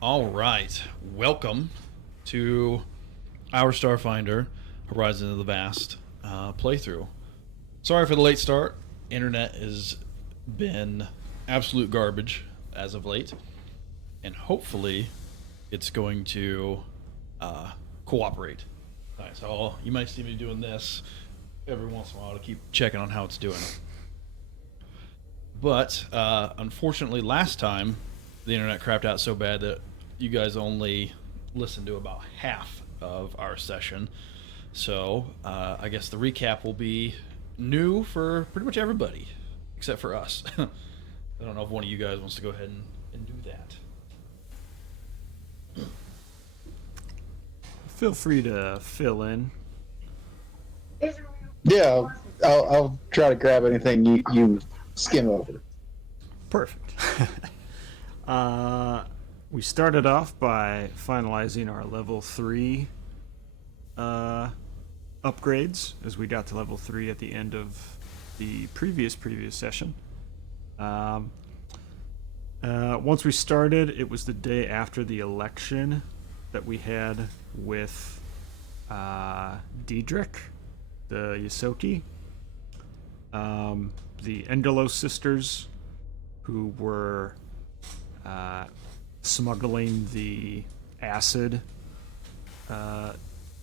All right. Welcome to our Starfinder Horizons of the Vast playthrough. Sorry for the late start. Internet has been absolute garbage as of late, and hopefully it's going to cooperate. Nice. So you might see me doing this every once in a while to keep checking on how it's doing. But unfortunately, last time the internet crapped out so bad that you guys only listened to about half of our session. So I guess the recap will be new for pretty much everybody, except for us. I don't know if one of you guys wants to go ahead and do that. Feel free to fill in. Yeah, I'll try to grab anything you skim over. Perfect. We started off by finalizing our level 3 upgrades as we got to level 3 at the end of the previous session. Once we started, it was the day after the election that we had with Diedrich, the Yosoki, the Endelos sisters, who were smuggling the acid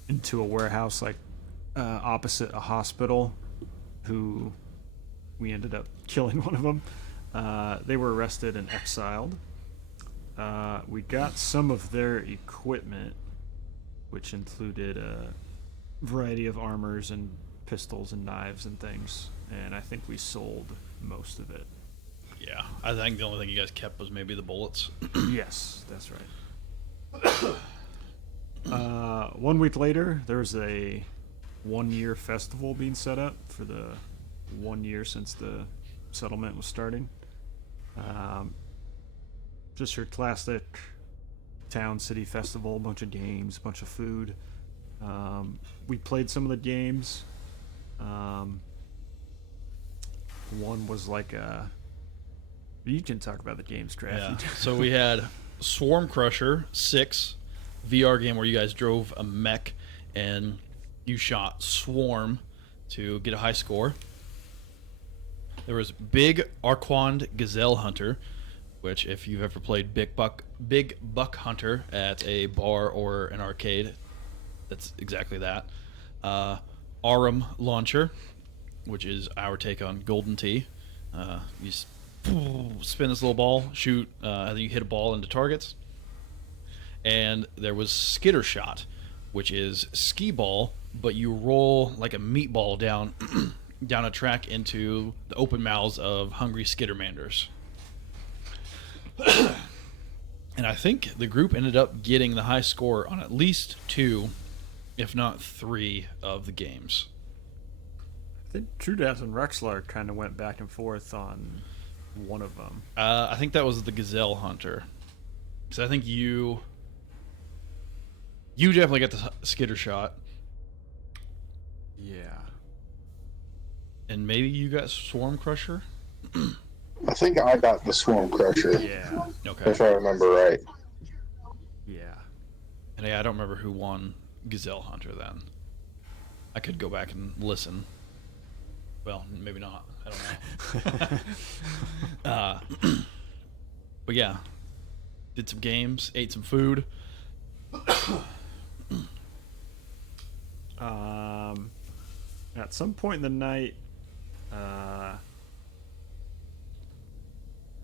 into a warehouse, opposite a hospital. Who we ended up killing one of them. They were arrested and exiled. We got some of their equipment, which included a variety of armors and pistols and knives and things, and I think we sold most of it. Yeah, I think the only thing you guys kept was maybe the bullets. Yes, that's right. 1 week later, there was a 1-year festival being set up for the 1 year since the settlement was starting. Just your classic town city festival, a bunch of games, a bunch of food. We played some of the games. One was like a... You can talk about the games, Draft. Yeah. So we had Swarm Crusher 6, VR game where you guys drove a mech and you shot Swarm to get a high score. There was Big Arquand Gazelle Hunter, which if you've ever played Big Buck Hunter at a bar or an arcade, that's exactly that. Arum Launcher, which is our take on Golden Tee. You spin this little ball, shoot, I think you hit a ball into targets. And there was Skitter Shot, which is skee ball, but you roll like a meatball down down a track into the open mouths of hungry skittermanders. And I think the group ended up getting the high score on at least 2, if not 3, of the games. I think True Daz and Rexlar kind of went back and forth on one of them. I think that was the Gazelle Hunter. Because I think you definitely got the Skitter Shot. Yeah. And maybe you got Swarm Crusher? I think I got the Swarm Crusher, Yeah. Okay. if I remember right. Yeah. And yeah, I don't remember who won Gazelle Hunter then. I could go back and listen. Well, maybe not. I don't know. But yeah, did some games, ate some food. At some point in the night,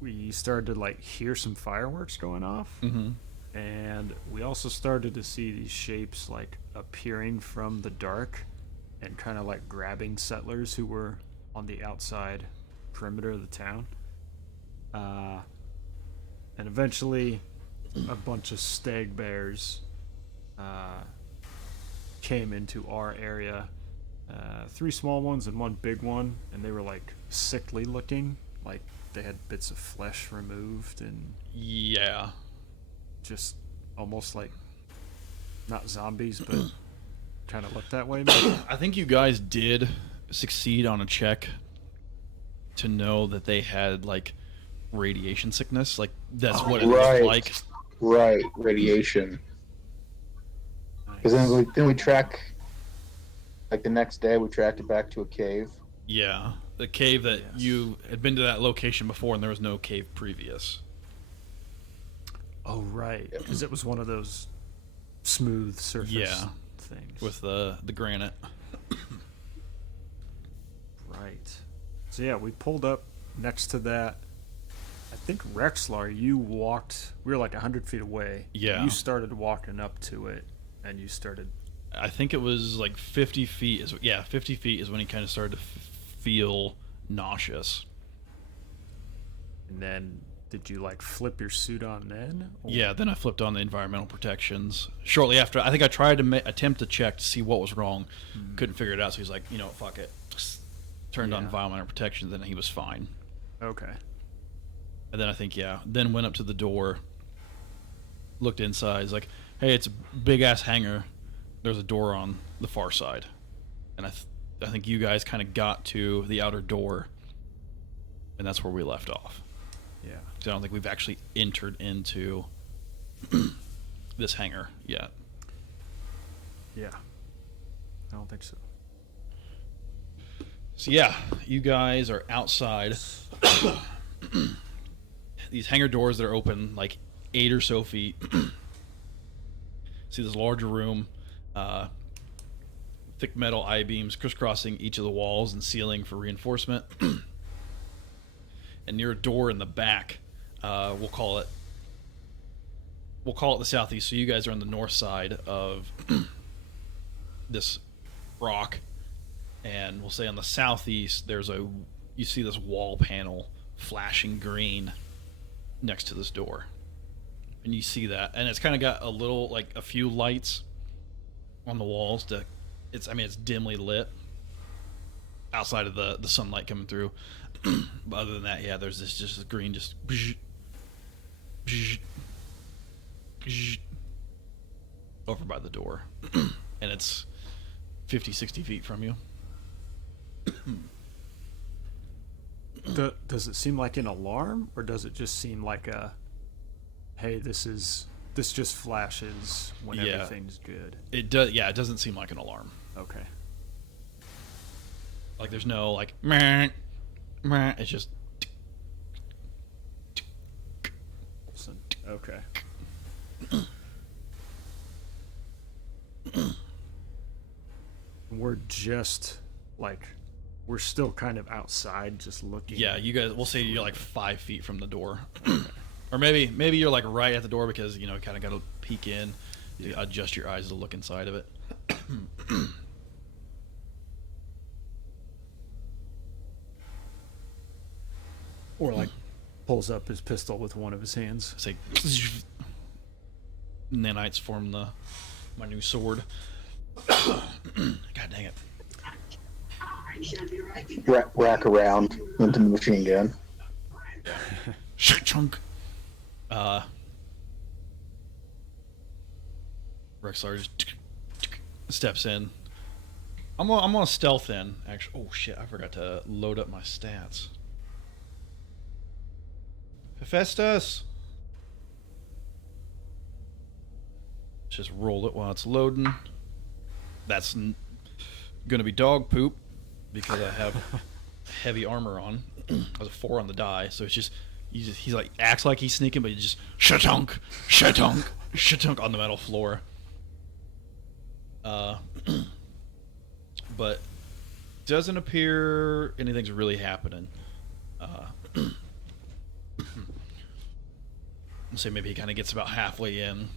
we started to hear some fireworks going off. Mm-hmm. And we also started to see these shapes appearing from the dark and kind of grabbing settlers who were on the outside perimeter of the town. And eventually a bunch of stag bears came into our area. 3 small ones and 1 big one, and they were sickly looking, they had bits of flesh removed and Yeah. just almost not zombies, but kind of looked that way. Maybe. I think you guys did succeed on a check to know that they had radiation sickness. That's what it Right. looked like. Right, radiation. Because then we track, like the next day, we tracked it back to a cave. Yeah, the cave that Yes. you had been to that location before, and there was no cave previous. Oh, right. Because it was one of those smooth surface Yeah. things. With the granite. Right. So, yeah, we pulled up next to that. I think Rexlar, you walked. We were like 100 feet away. Yeah. You started walking up to it, and you started. I think it was like 50 feet. 50 feet is when he kind of started to feel nauseous. And then, did you like flip your suit on then? Or- Yeah, then I flipped on the environmental protections. Shortly after, I think I tried to attempt to check to see what was wrong. Couldn't figure it out, so he's like, fuck it. Turned on Yeah. environmental protections, and he was fine. Okay. And then I think, then went up to the door, looked inside. He's like, hey, it's a big-ass hangar. There's a door on the far side. And I think you guys kind of got to the outer door, and that's where we left off. Yeah. So I don't think we've actually entered into this hangar yet. Yeah. I don't think so. So yeah, you guys are outside. These hangar doors that are open like 8 or so feet. See this larger room, thick metal I-beams crisscrossing each of the walls and ceiling for reinforcement. And near a door in the back, we'll call it the southeast. So you guys are on the north side of this rock, and we'll say on the southeast you see this wall panel flashing green next to this door, and you see that, and it's kind of got a few lights on the walls it's dimly lit outside of the sunlight coming through. But other than that, there's this green just over by the door. And it's 50-60 feet from you. Does it seem like an alarm, or does it just seem like a, hey, this just flashes when Yeah. everything's good? It does. Yeah, it doesn't seem like an alarm. Okay. Like there's no like meh, meh. It's just So, okay. We're just like, we're still kind of outside, just looking. yeah. You guys, we'll say you're like 5 feet from the door, or maybe you're like right at the door because kind of got to peek in, to adjust your eyes to look inside of it. Or like pulls up his pistol with one of his hands. Say nanites form my new sword. God dang it. Rack around into the machine gun. Shit chunk. Rexlar just steps in. I'm gonna stealth in. Actually, oh shit! I forgot to load up my stats. Hephaestus. Just roll it while it's loading. That's gonna be dog poop because I have heavy armor on. I was a 4 on the die, so it's just he's like acts like he's sneaking, but he just shatunk, shatunk, shatunk on the metal floor. But doesn't appear anything's really happening. We'll say maybe he kind of gets about halfway in.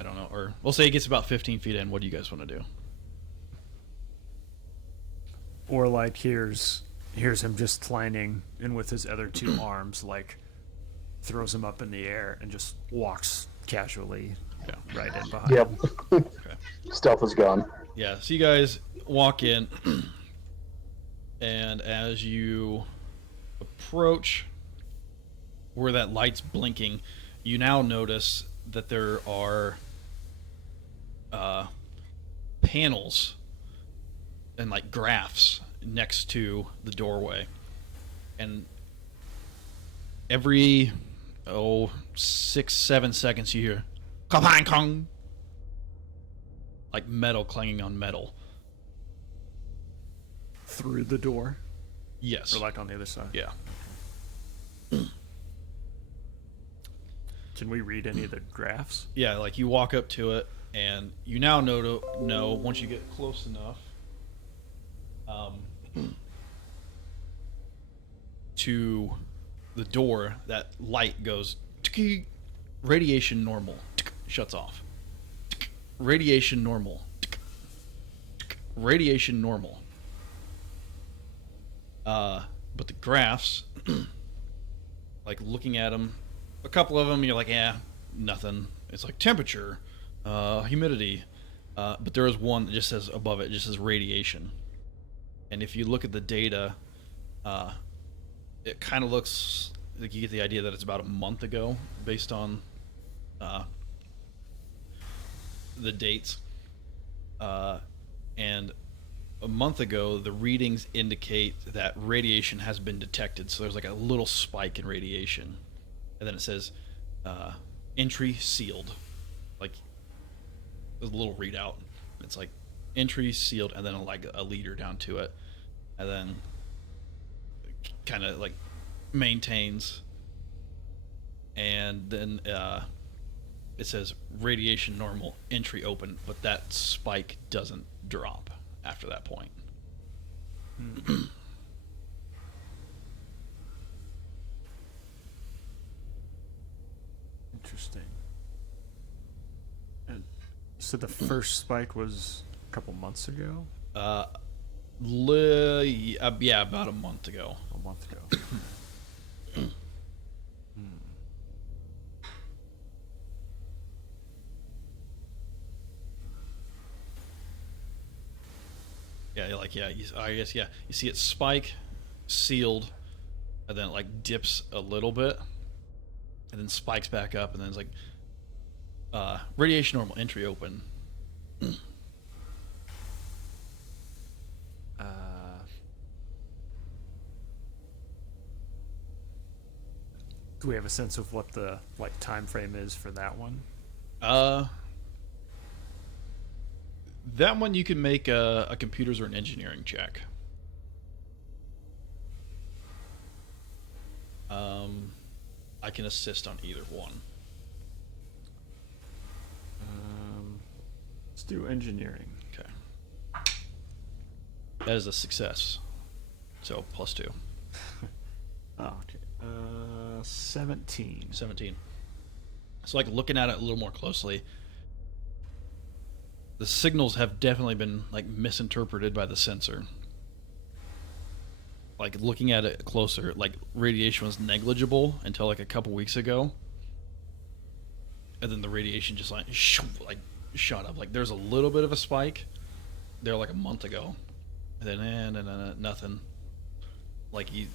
I don't know, or we'll say he gets about 15 feet in. What do you guys want to do? Or like here's him just climbing, and with his other two arms, like throws him up in the air and just walks casually right in behind. Yep. Okay. Stealth is gone. Yeah, so you guys walk in, and as you approach where that light's blinking, you now notice that there are panels and like graphs next to the doorway, and every 6-7 seconds, you hear "Kapang kong," like metal clanging on metal. Through the door? Yes. Or like on the other side? Yeah. Can we read any of the graphs? Yeah, like you walk up to it, and you now know once you get close enough to the door, that light goes tick, radiation normal, tick, shuts off. Tick, radiation normal. Tick, tick, radiation normal. But the graphs, like looking at them, a couple of them you're like, yeah, nothing. It's like temperature, humidity, but there is one that just says above it, just says radiation. And if you look at the data, it kind of looks like you get the idea that it's about a month ago based on the dates. And a month ago, the readings indicate that radiation has been detected. So there's like a little spike in radiation. And then it says entry sealed. Like there's a little readout. It's like entry sealed, and then like a leader down to it. And then kind of like maintains. And then it says radiation normal, entry open, but that spike doesn't drop after that point. Interesting. And so the first spike was a couple months ago? Yeah, about a month ago. A month ago. Yeah, like I guess you see it spike, sealed, and then it like dips a little bit, and then spikes back up, and then it's like radiation normal, entry open. Do we have a sense of what the like time frame is for that one? That one you can make a computers or an engineering check. I can assist on either one. Let's do engineering. Okay. That is a success. So +2. Oh, okay. 17. 17. So like looking at it a little more closely, the signals have definitely been like misinterpreted by the sensor. Like looking at it closer, like radiation was negligible until like a couple weeks ago, and then the radiation just like shot up. Like there's a little bit of a spike there like a month ago, and then nothing. Like you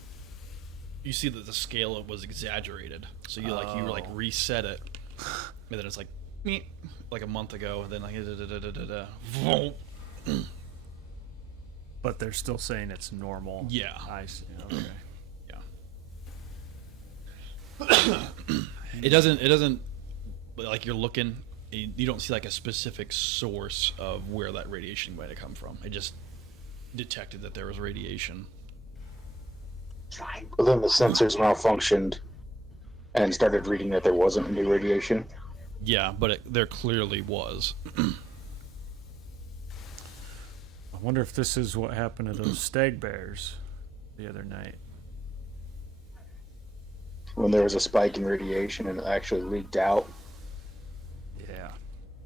see that the scale was exaggerated, so you like reset it, and then it's like meh, like a month ago, and then like But they're still saying it's normal. Yeah. I see. Okay. Yeah. It doesn't like you're looking, you don't see like a specific source of where that radiation might have come from. It just detected that there was radiation. But then the sensors malfunctioned and started reading that there wasn't any radiation. Yeah, but there clearly was. I wonder if this is what happened to those stag bears the other night. When there was a spike in radiation and it actually leaked out. Yeah.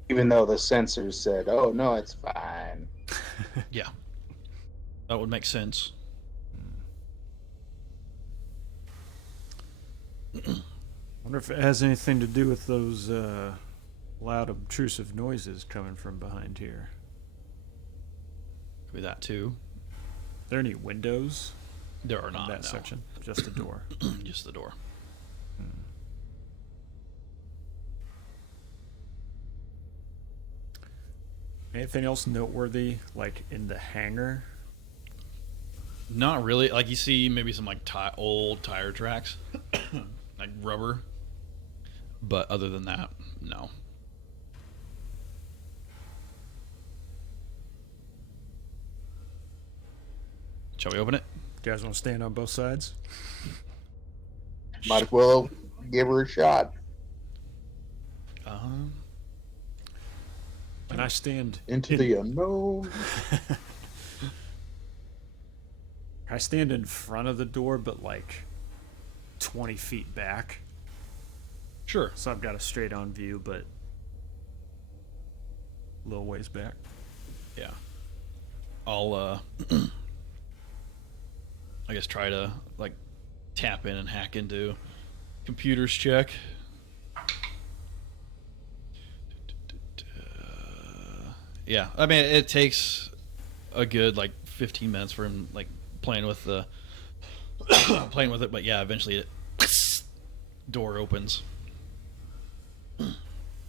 Even though the sensors said, oh, no, it's fine. Yeah. That would make sense. Wonder if it has anything to do with those loud, obtrusive noises coming from behind here. Could be that too. Are there any windows There are in not. that No. section? Just a door. Just the door. Anything else noteworthy, like in the hangar? Not really. Like you see maybe some like old tire tracks, like rubber, But other than that, no. Shall we open it? You guys want to stand on both sides? Might as well give her a shot Um, And I stand into the unknown. I stand in front of the door, but like 20 feet back. sure. So I've got a straight on view, but a little ways back. Yeah. I'll I guess try to like tap in and hack into computers check. Yeah, I mean it takes a good like 15 minutes for him like playing with the playing with it, but yeah, eventually it door opens.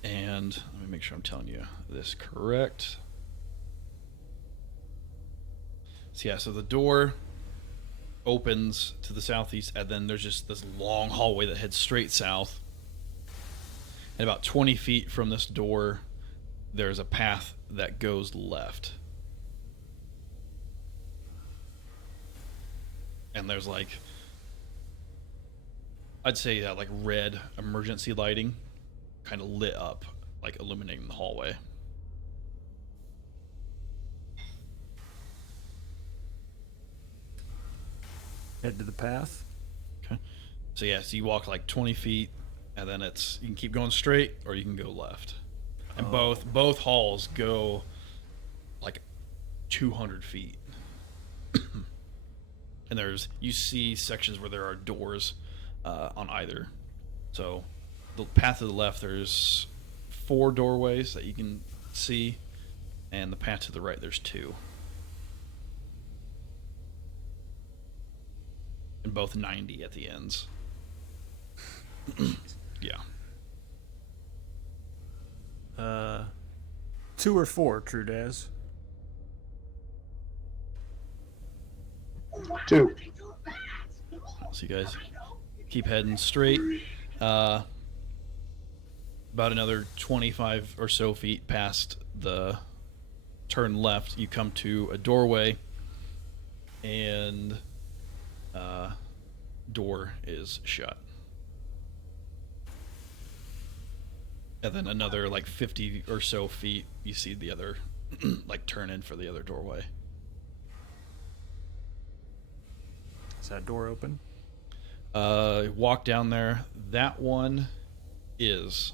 And let me make sure I'm telling you this correct. So yeah, so the door opens to the southeast, and then there's just this long hallway that heads straight south. And about 20 feet from this door, there's a path that goes left. And there's like, I'd say like red emergency lighting kind of lit up, like illuminating the hallway. Head to the path. Okay. So yeah, so you walk like 20 feet, and then it's you can keep going straight or you can go left. And both halls go like 200 feet. And you see sections where there are doors on either. So the path to the left, there's 4 doorways that you can see, and the path to the right, there's 2. And both 90 at the ends. Yeah. 2 or 4, Trudaz. 2. So you guys keep heading straight. About another 25 or so feet past the turn left, you come to a doorway, and door is shut. And then another like 50 or so feet, you see the other like turn in for the other doorway. Is that door open? Walk down there. That one is.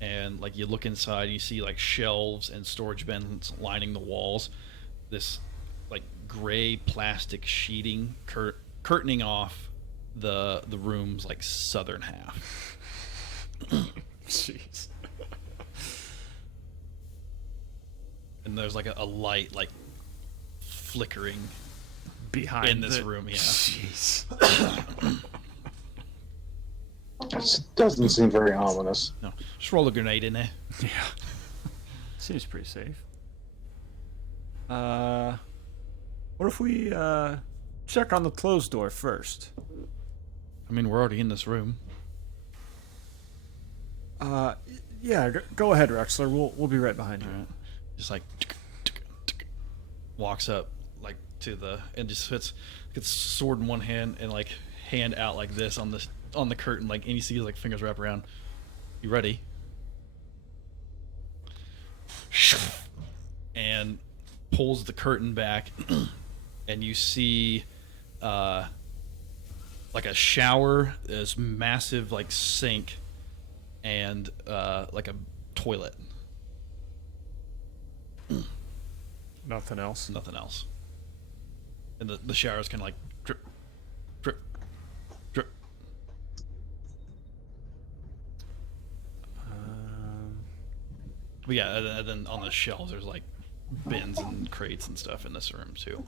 And like you look inside, and you see like shelves and storage bins lining the walls. This like gray plastic sheeting curtaining off the room's like southern half. Jeez. And there's like a light like flickering Behind in this room. Yeah. Jeez. This doesn't seem very ominous. No, just roll a grenade in there. Yeah. Seems pretty safe. What if we check on the closed door first? I mean, we're already in this room. Yeah, go ahead, Rexler. We'll be right behind you. All right. Just like walks up like to the and just gets sword in one hand and like hand out like this on the curtain, like, and you see his like fingers wrap around. You ready? And pulls the curtain back, and you see like a shower, this massive like sink, and like a toilet. Nothing else. Nothing else. And the shower is kind of like drip, drip, drip. But yeah, and then on the shelves there's like bins and crates and stuff in this room too.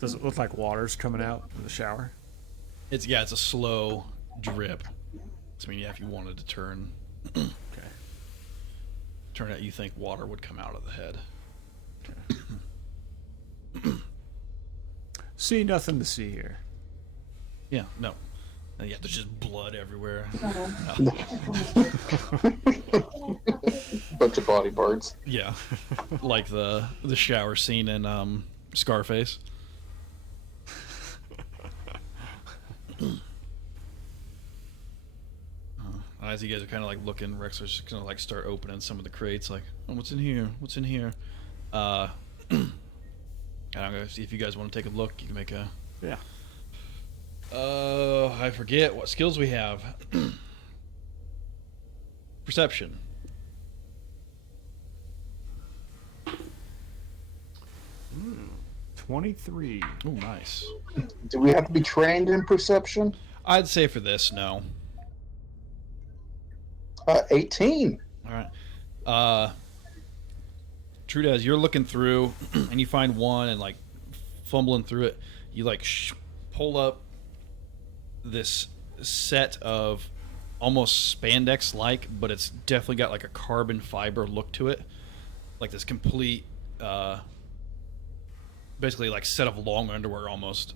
Does it look like water's coming out of the shower? It's a slow drip. So, I mean, yeah, if you wanted to turn Okay. it, you think water would come out of the head. Okay. See, nothing to see here. Yeah, no. Yeah, there's just blood everywhere. Bunch of body parts. Yeah, like the shower scene in Scarface. As you guys are kind of like looking, Rexler's just gonna like start opening some of the crates. Like, oh, what's in here? What's in here? And I'm gonna see if you guys want to take a look. You can make a. Yeah. I forget what skills we have. Perception. 23. Oh, nice. Do we have to be trained in perception? I'd say for this, no. 18. All right. Trude, as you're looking through and you find one and like fumbling through it, you like pull up this set of almost spandex like, but it's definitely got like a carbon fiber look to it, like this complete basically like set of long underwear almost,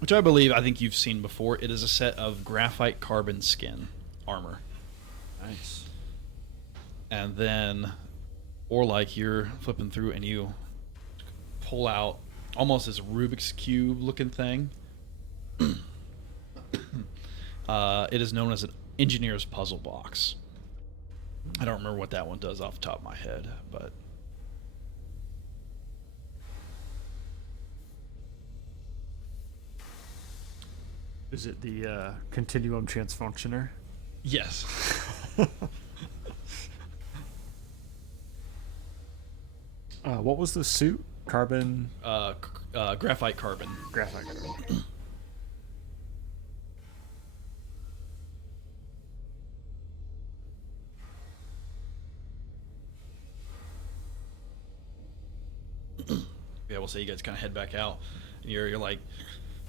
which I think you've seen before. It is a set of graphite carbon skin armor. Nice. And then, or like you're flipping through and you pull out almost this Rubik's Cube looking thing. It is known as an engineer's puzzle box. I don't remember what that one does off the top of my head, but Is it the continuum transfunctioner? yes. What was the suit? Carbon. Graphite carbon. Graphite carbon. Yeah, we'll say you guys kind of head back out, and you're like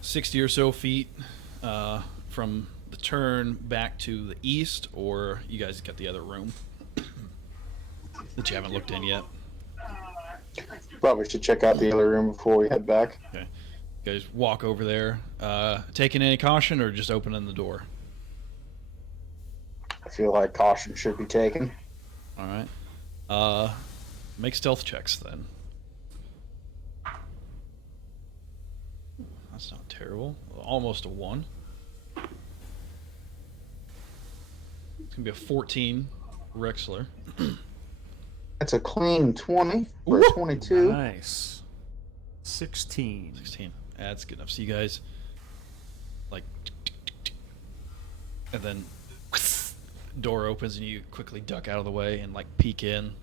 60 or so feet from the turn back to the east, or you guys got the other room that you haven't looked in yet. Probably should check out the other room before we head back. Okay, you guys walk over there, taking any caution or just opening the door. I feel like caution should be taken. All right, make stealth checks then. That's not terrible. Almost a 1. It's gonna be a 14, Rexler. That's a clean 20 for a 22. Nice. 16. 16. That's good enough. So you guys, like, and then door opens and you quickly duck out of the way and like peek in.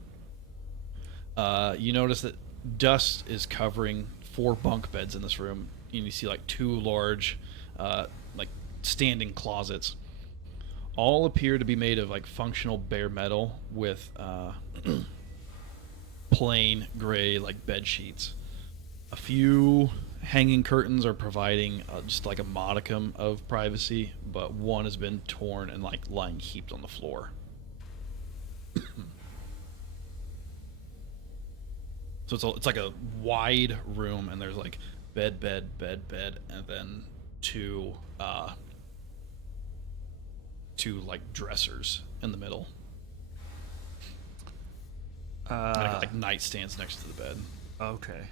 You notice that dust is covering 4 bunk beds in this room. And you see like 2 large, like standing closets. All appear to be made of like functional bare metal with plain gray like bed sheets. A few hanging curtains are providing just like a modicum of privacy, but one has been torn and like lying heaped on the floor. So it's like a wide room, and there's like bed, and then two like dressers in the middle. And like nightstands next to the bed. Okay.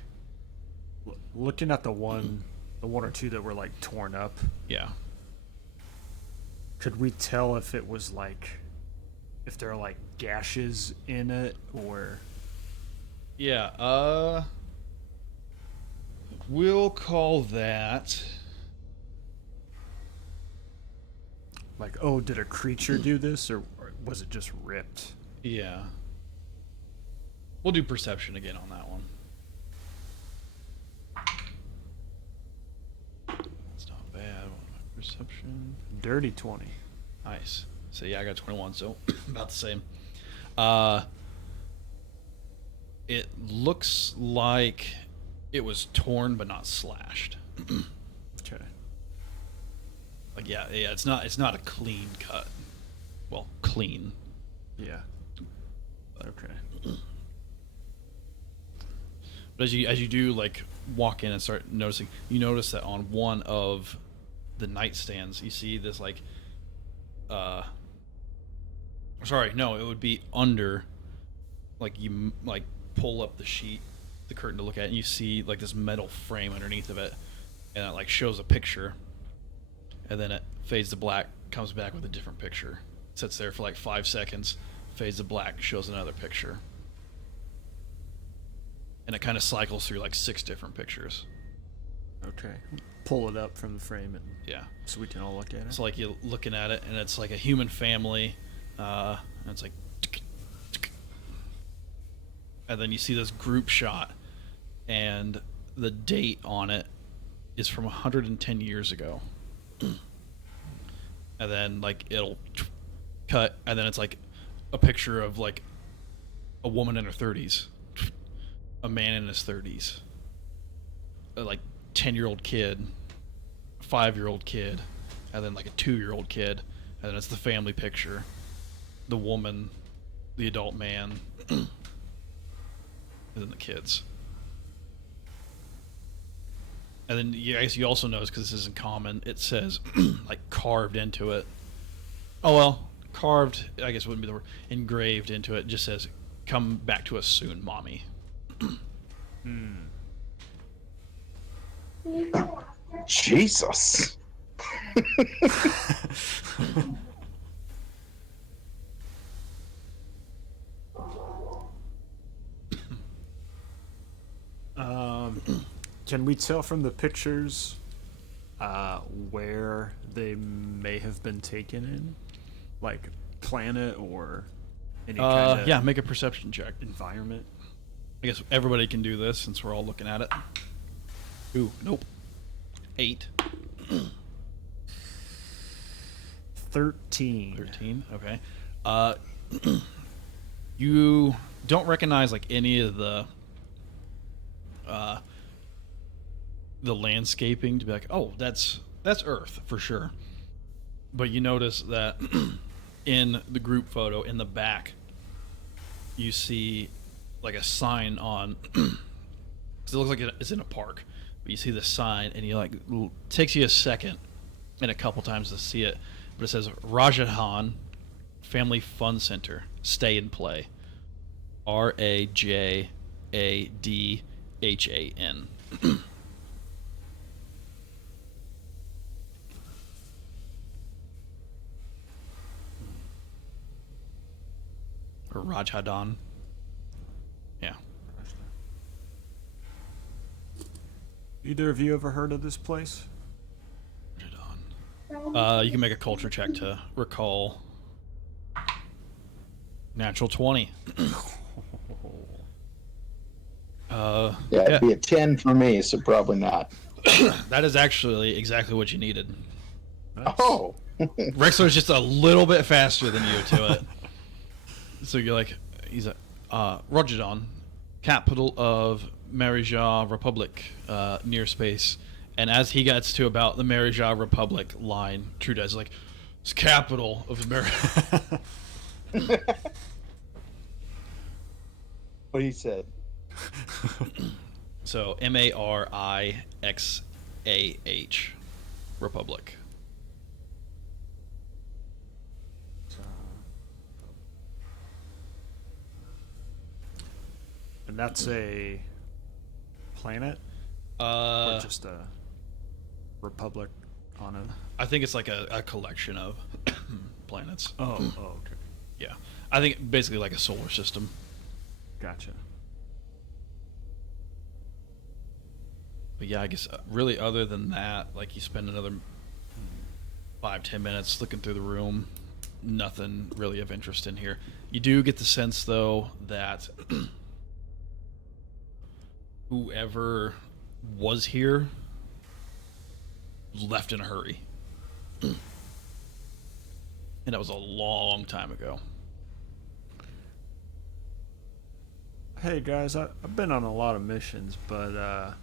Looking at the one or two that were like torn up, Yeah. could we tell if it was like, if there are like gashes in it, or? Yeah, we'll call that... Like, oh, did a creature do this, or was it just ripped? Yeah. We'll do perception again on that one. That's not bad. What am I, perception? Dirty 20. Nice. So yeah, I got 21, so about the same. It looks like it was torn but not slashed. Okay. Like yeah, it's not a clean cut. Well, clean. Yeah. Okay. But as you do like walk in and start noticing, you notice that on one of the nightstands, you see this like, sorry, no, it would be under, like you like pull up the sheet, the curtain to look at, and you see like this metal frame underneath of it, and it like shows a picture, and then it fades to black, comes back with a different picture, sits there for like 5 seconds, fades to black, shows another picture. And it kind of cycles through like 6 different pictures. Okay. Pull it up from the frame and Yeah. so we can all look at it. So like you're looking at it, and it's like a human family, and it's like, and then you see this group shot, and the date on it is from 110 years ago. And then like it'll cut, and then it's like a picture of like a woman in her 30s, a man in his 30s, a like 10-year-old kid, 5-year-old kid, and then like a 2-year-old kid, and then it's the family picture, the woman, the adult man, and then the kids. And then I guess you also notice, because this isn't common, it says like carved into it. Oh well, carved I guess wouldn't be the word. Engraved into it just says, "Come back to us soon, mommy." Jesus. Can we tell from the pictures where they may have been taken in? Like planet or any kind of Yeah, make a perception check. environment? I guess everybody can do this since we're all looking at it. Ooh, nope. 8. 13. 13, okay. You don't recognize like any of the landscaping to be like, oh, that's Earth for sure. But you notice that in the group photo in the back, you see like a sign on. 'Cause it looks like it's in a park, but you see the sign, and you like takes you a second and a couple times to see it, but it says Rajahan Family Fun Center, Stay and Play. Rajadhan. Or Rajhadan. Yeah. Either of you ever heard of this place? Rajhadan. You can make a culture check to recall. Natural 20. Yeah, it'd be a 10 for me, so probably not. That is actually exactly what you needed. Nice. Oh. Rexler's just a little bit faster than you to it. So you're like, he's a Rajadhan, capital of Marija Republic, near space. And as he gets to about the Marija Republic line, Trudez is like, it's capital of America. What he said. So Marixah, Republic. And that's a planet? Or Uh, just a republic on a... I think it's like a collection of planets. Oh, okay. Yeah, I think basically like a solar system. Gotcha. But yeah, I guess really other than that, like you spend another 5-10 minutes looking through the room. Nothing really of interest in here. You do get the sense though that whoever was here left in a hurry. And that was a long time ago. Hey guys, I've been on a lot of missions, but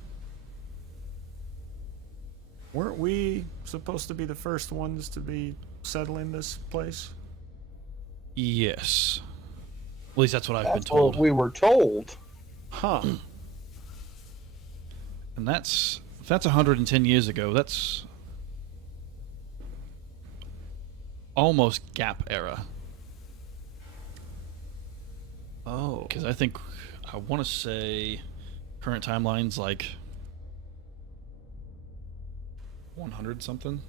weren't we supposed to be the first ones to be settling this place? Yes. At least that's what I've been That's told. what we were told. Huh. And that's if that's 110 years ago. That's almost Gap era. Oh. Because I want to say current timeline's like 100 something.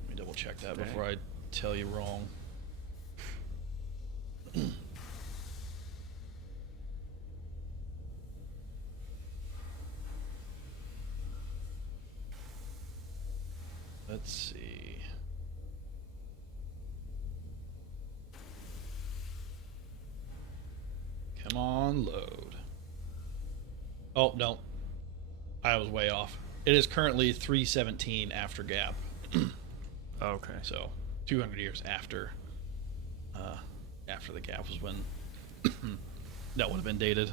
Let me double check that before I tell you wrong. Let's see. Come on, load. Oh, no. I was way off. It is currently 317 after Gap. Okay. So, 200 years after the Gap was when that would have been dated.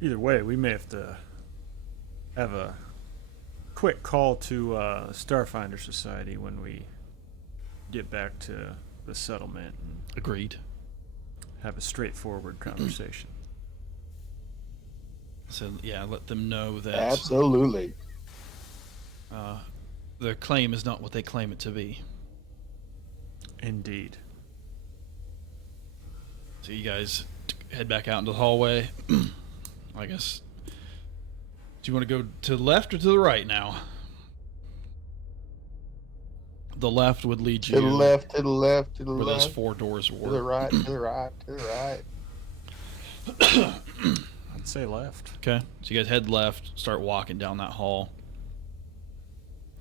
Either way, we may have to have a quick call to Starfinder Society when we get back to the settlement and Agreed. have a straightforward conversation. So, yeah, let them know that Absolutely. their claim is not what they claim it to be. Indeed. So you guys head back out into the hallway. I guess. Do you want to go to the left or to the right now? The left would lead you To the left, to the left, to the where left. those 4 doors were. To the right, to the right, to the right. I'd say left. Okay, so you guys head left, start walking down that hall.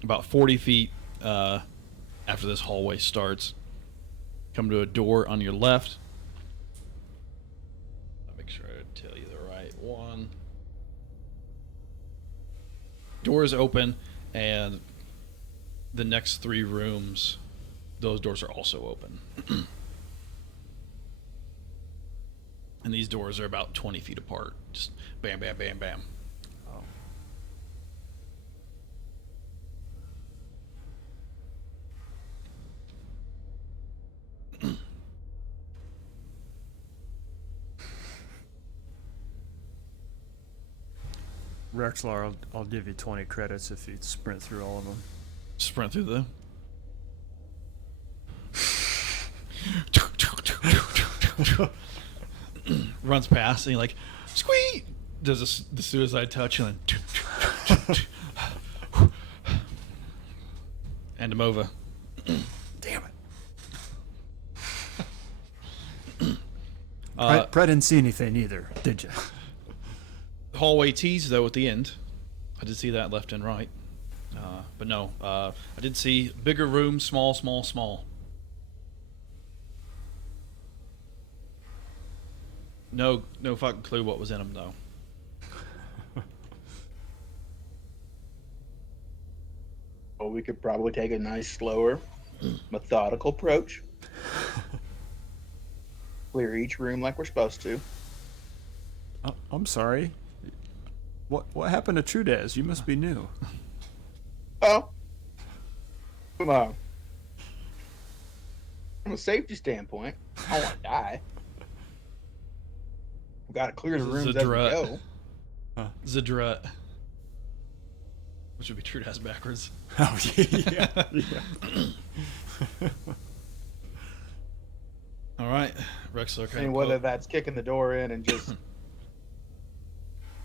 About 40 feet after this hallway starts, come to a door on your left. I'll make sure I tell you the right one. Doors open, and the next 3 rooms, those doors are also open. And these doors are about 20 feet apart. Just bam, bam, bam, bam. Oh. Rexlar, I'll give you 20 credits if you sprint through all of them. Sprint through the runs past and he like squeak does the suicide touch and then hand him over. Damn it. Brett didn't see anything either, did you? Hallway tees though at the end. I did see that left and right. But no, I did see bigger room, small. No fucking clue what was in them though. Well, we could probably take a nice, slower, methodical approach. Clear each room like we're supposed to. I'm sorry. What happened to Trudez? You must be new. Oh, come on. From a safety standpoint, I don't want to die. We've got to clear the rooms as we go. Zadrut. Which would be Trudez backwards. Oh, yeah. All right, Rexler. I mean, whether that's kicking the door in and just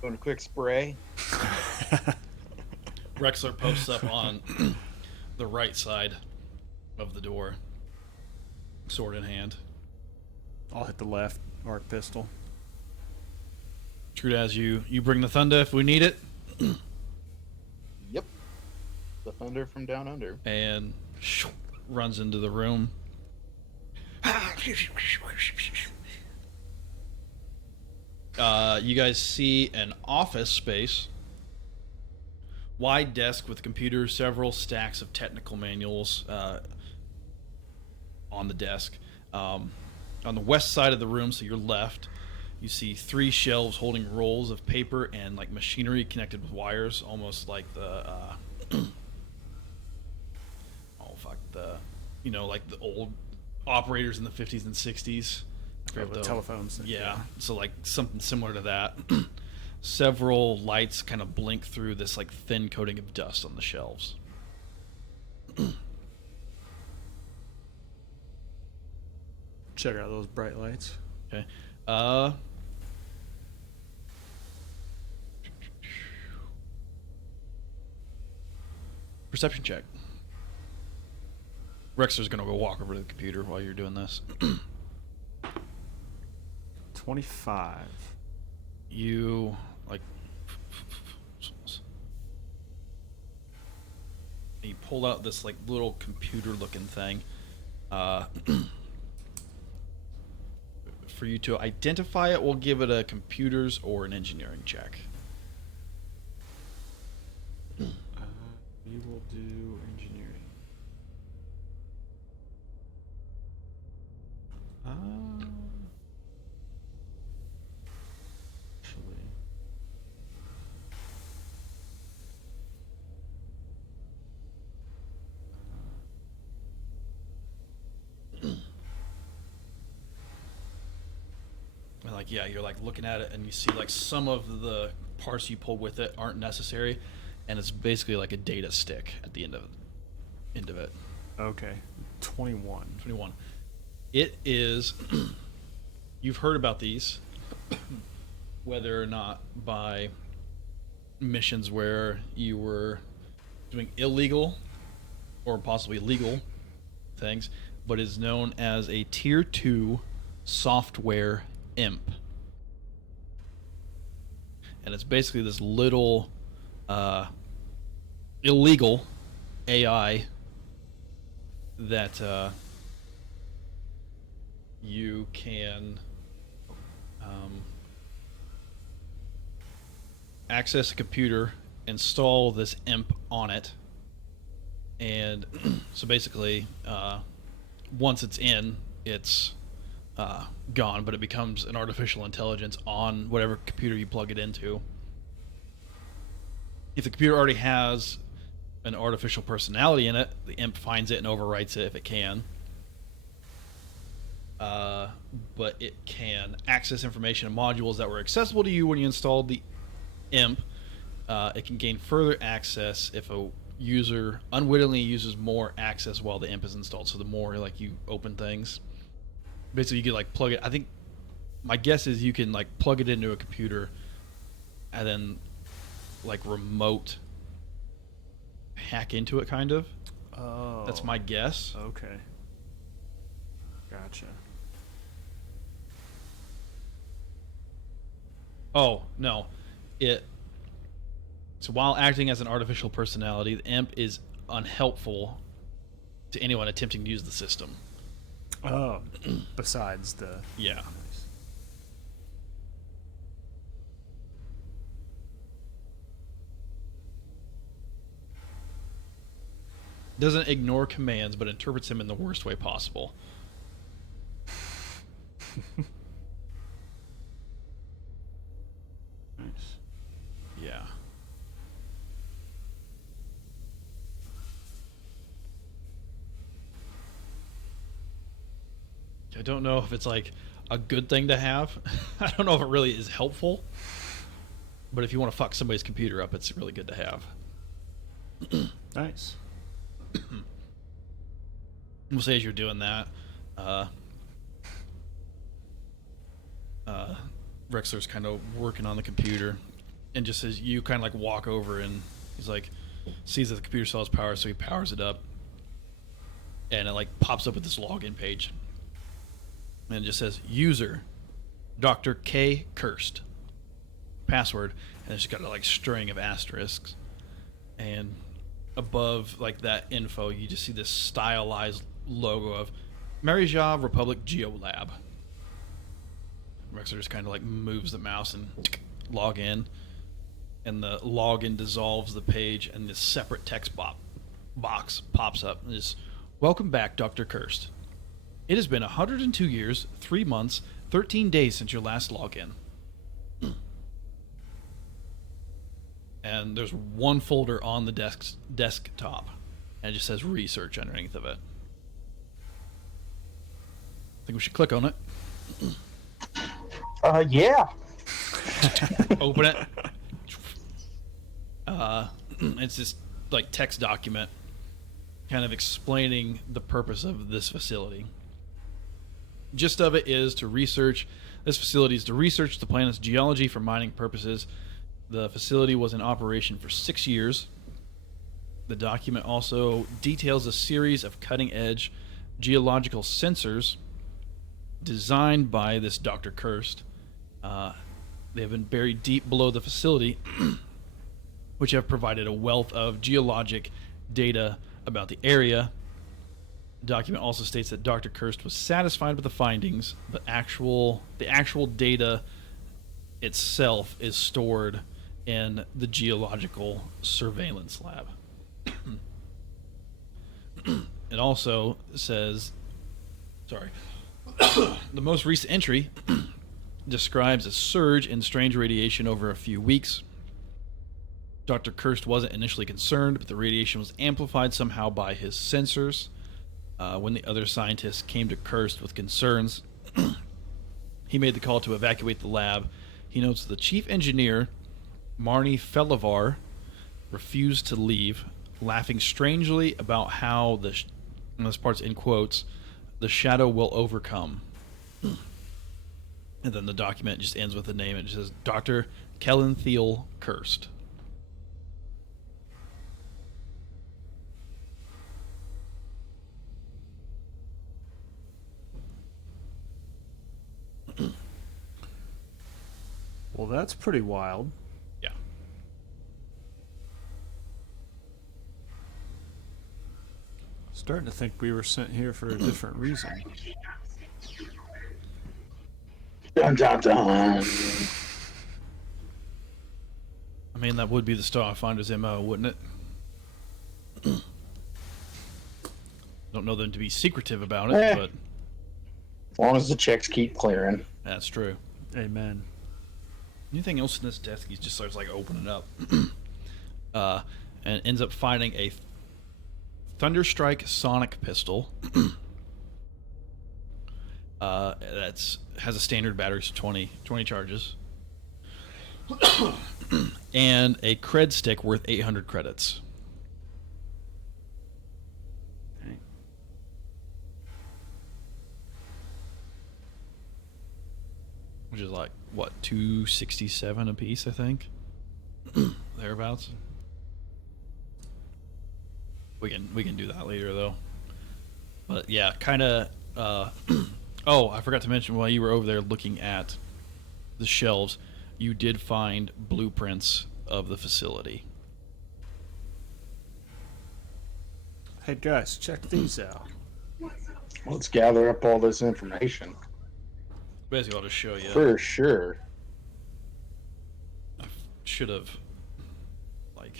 doing a quick spray. Rexler posts up on the right side of the door, sword in hand. I'll hit the left, arc pistol. Trudez, you bring the thunder if we need it. Yep. The thunder from down under. And runs into the room. You guys see an office space. Wide desk with computers, several stacks of technical manuals on the desk. On the west side of the room, so your left, you see 3 shelves holding rolls of paper and like machinery connected with wires, almost like the like the old operators in the 50s and 60s I forget the what telephones. Yeah, so like something similar to that. Several lights kind of blink through this like thin coating of dust on the shelves. Check out those bright lights. Okay. Perception check. Rexer's gonna go walk over to the computer while you're doing this. 25. You like you pull out this like little computer looking thing for you to identify it. We'll give it a computers or an engineering check. We will do engineering. Actually, And like, yeah, you're like looking at it and you see like some of the parts you pulled with it aren't necessary, and it's basically like a data stick at the end of it. okay. 21. 21. It is. You've heard about these, whether or not by missions where you were doing illegal or possibly legal things, but is known as a tier 2 software imp. And it's basically this little illegal AI that you can access a computer, install this imp on it, and so basically once it's in, it's gone, but it becomes an artificial intelligence on whatever computer you plug it into. If the computer already has an artificial personality in it, the imp finds it and overwrites it if it can. But it can access information and modules that were accessible to you when you installed the imp. It can gain further access if a user unwittingly uses more access while the imp is installed. So the more like you open things, basically you can like plug it. I think my guess is you can like plug it into a computer and then like remote hack into it, kind of. Oh. That's my guess. Okay. Gotcha. Oh, no. So while acting as an artificial personality, the imp is unhelpful to anyone attempting to use the system. Oh, besides the... Yeah. Nice. Doesn't ignore commands, but interprets them in the worst way possible. Nice. Yeah. I don't know if it's like a good thing to have. I don't know if it really is helpful. But if you want to fuck somebody's computer up, it's really good to have. Nice. We'll say as you're doing that, Rexler's kind of working on the computer, and just as you kind of like walk over, and he's like, sees that the computer still has power, so he powers it up, and it like pops up with this login page, and it just says user Dr. K Cursed, password, and it's just got a like string of asterisks, and above like that info you just see this stylized logo of Maryja Republic Geolab. Rexler just kind of like moves the mouse and log in, and the login dissolves the page, and this separate text box pops up and just, welcome back, Dr. Cursed. It has been 102 years, 3 months, 13 days since your last login. And there's one folder on the desktop, and it just says research underneath of it. I think we should click on it. Yeah. Open it. It's this like text document kind of explaining the purpose of this facility. Gist of it is to research this facility is to research the planet's geology for mining purposes. The facility was in operation for 6 years. The document also details a series of cutting-edge geological sensors designed by this Dr. Kirst. They have been buried deep below the facility, which have provided a wealth of geologic data about the area. The document also states that Dr. Kirst was satisfied with the findings, but the actual data itself is stored in the geological surveillance lab. It also says, the most recent entry describes a surge in strange radiation over a few weeks. Dr. Kirst wasn't initially concerned, but the radiation was amplified somehow by his sensors. When the other scientists came to Kirst with concerns, he made the call to evacuate the lab. He notes the chief engineer, Marnie Felivar, refused to leave, laughing strangely about how and this part's in quotes, the shadow will overcome. And then the document just ends with the name. It just says Dr. Kellen Thiel Kirst. Well, that's pretty wild. Yeah. Starting to think we were sent here for a different reason. Dun, dun, dun. I mean, that would be the Starfinders' MO, wouldn't it? Don't know them to be secretive about it, but as long as the checks keep clearing. that's true. Amen. Anything else in this desk, he just starts like opening up, and ends up finding a Thunderstrike sonic pistol. That's has a standard battery, so 20 charges, and a cred stick worth 800 credits. Okay. Which is like what, 267 a piece, I think. Thereabouts. We can do that later though. But yeah, kind of. Oh, I forgot to mention while you were over there looking at the shelves, you did find blueprints of the facility. Hey guys, check these out. Let's gather up all this information. Basically, I'll just show you. For sure. I should have, like,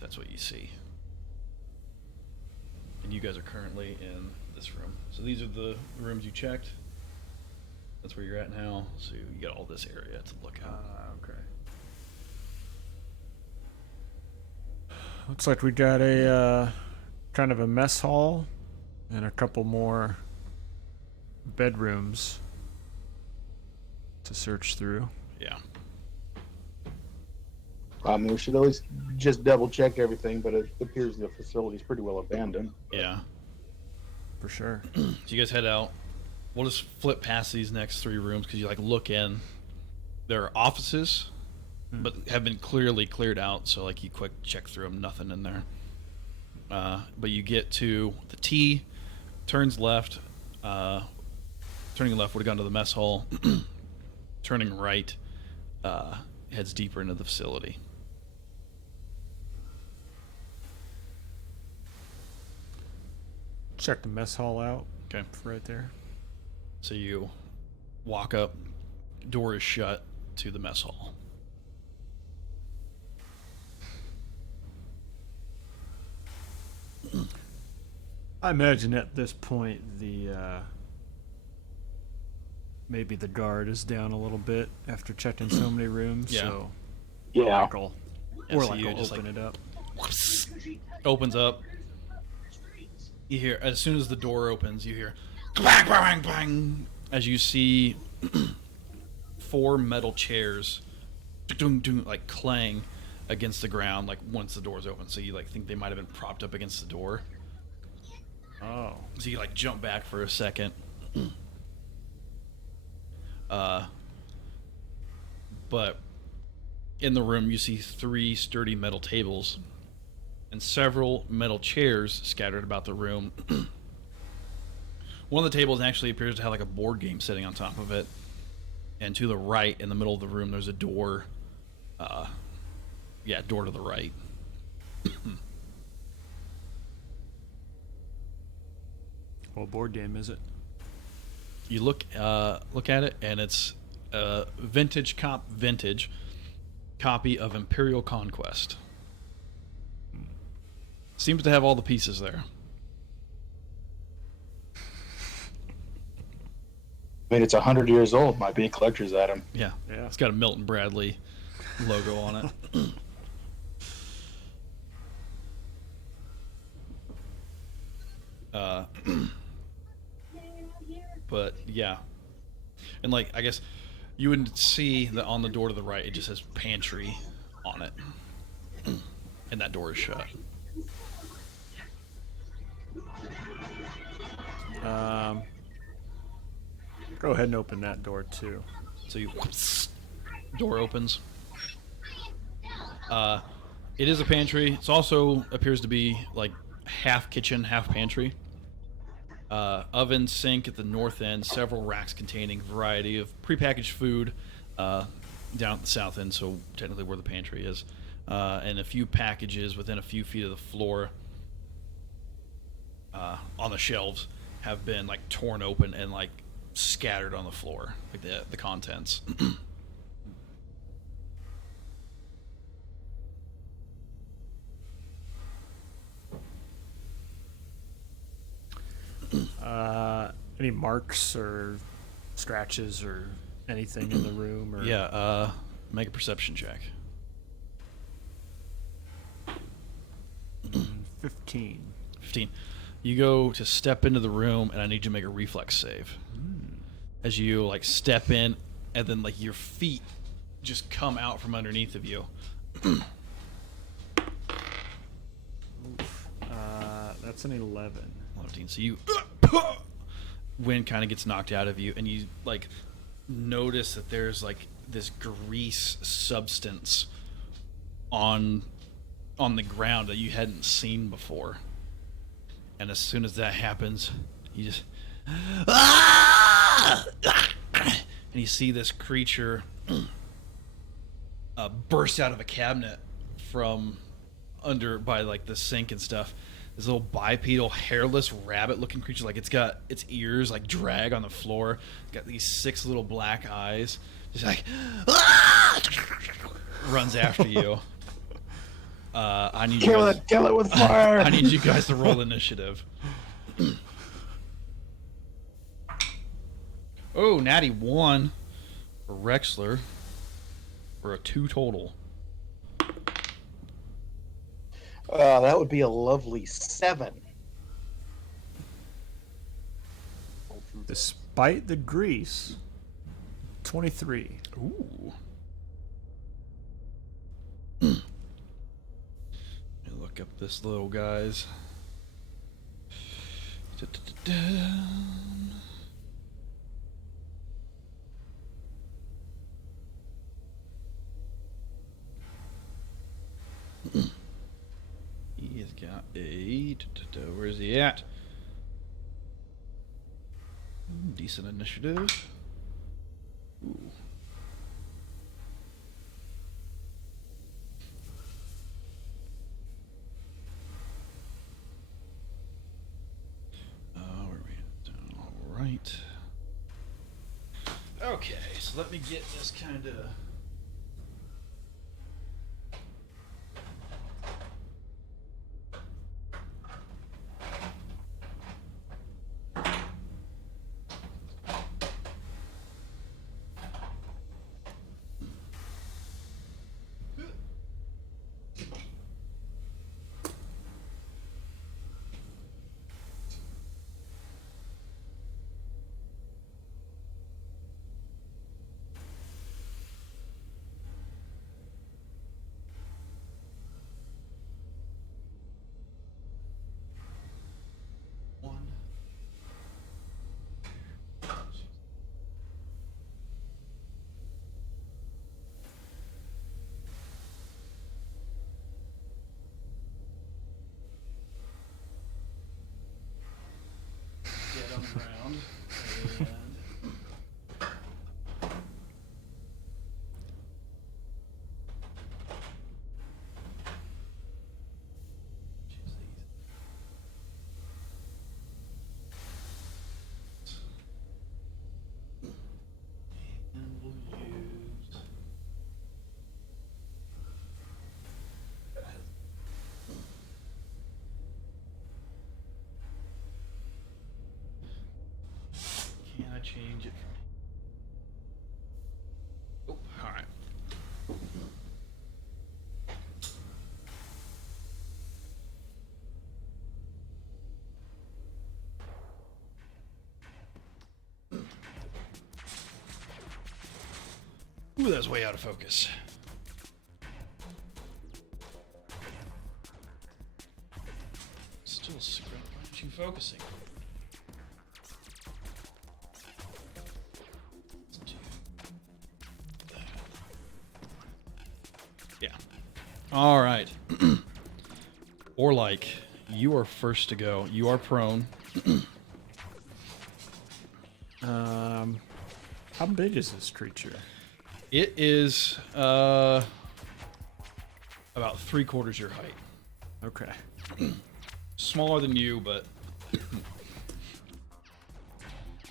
that's what you see. And you guys are currently in this room. So these are the rooms you checked. That's where you're at now. So you got all this area to look at. Okay. Looks like we got a kind of a mess hall and a couple more bedrooms to search through. Yeah. I mean, we should always just double check everything, but it appears the facility's pretty well abandoned. Yeah. For sure. So you guys head out. We'll just flip past these next three rooms because you like look in. There are offices, but have been clearly cleared out. So like you quick check through them, nothing in there. But you get to the T, turns left. Turning left would have gone to the mess hall. Turning right heads deeper into the facility. Check the mess hall out. Okay. Right there. So you walk up, door is shut to the mess hall. I imagine at this point the maybe the guard is down a little bit after checking so many rooms. Yeah. So Yeah. Or Yeah, so like you I'll just, open it up. Opens up. You hear, as soon as the door opens, you hear bang, bang, bang, as you see 4 metal chairs like clang against the ground, like once the door's open. So you like think they might have been propped up against the door. Oh. So you like jump back for a second. But in the room you see 3 sturdy metal tables and several metal chairs scattered about the room. One of the tables actually appears to have like a board game sitting on top of it. And to the right, in the middle of the room, there's a door. Door to the right. What board game is it? You look at it, and it's a vintage copy of Imperial Conquest. Seems to have all the pieces there. I mean, it's 100 years old. Might be a collector's item. Yeah. Yeah. It's got a Milton Bradley logo on it. But yeah, and like I guess you would see that on the door to the right it just says pantry on it, and that door is shut. Go ahead and open that door too. So you door opens. It is a pantry. It also appears to be like half kitchen, half pantry. Oven, sink at the north end, several racks containing a variety of prepackaged food down at the south end, so technically where the pantry is, and a few packages within a few feet of the floor on the shelves have been like torn open and like scattered on the floor, like the contents. Any marks or scratches or anything in the room? Or... Yeah, make a perception check. 15. 15. You go to step into the room, and I need you to make a reflex save. As you like step in, and then like your feet just come out from underneath of you. That's an 11. 11. So you wind kind of gets knocked out of you, and you like notice that there's like this grease substance on the ground that you hadn't seen before. And as soon as that happens, you just and you see this creature burst out of a cabinet from under by like the sink and stuff. This little bipedal, hairless, rabbit-looking creature, like it's got its ears like drag on the floor. It's got these 6 little black eyes, just like runs after you. I need Kill it with fire. I need you guys to roll initiative. Oh, natty 1 for Rexler for a 2 total. That would be a lovely 7. Despite the grease, 23. Ooh. Let me look up this little guy's. He's got a. Where's he at? Decent initiative. Ooh. Where are we at? All right. Okay, so let me get this kind of. change it. Oh, all right. Ooh, that's way out of focus. Still super. Why aren't you focusing? Yeah. All right. Or like, you are first to go. You are prone. How big is this creature? It is about 3/4 your height. Okay. Smaller than you, but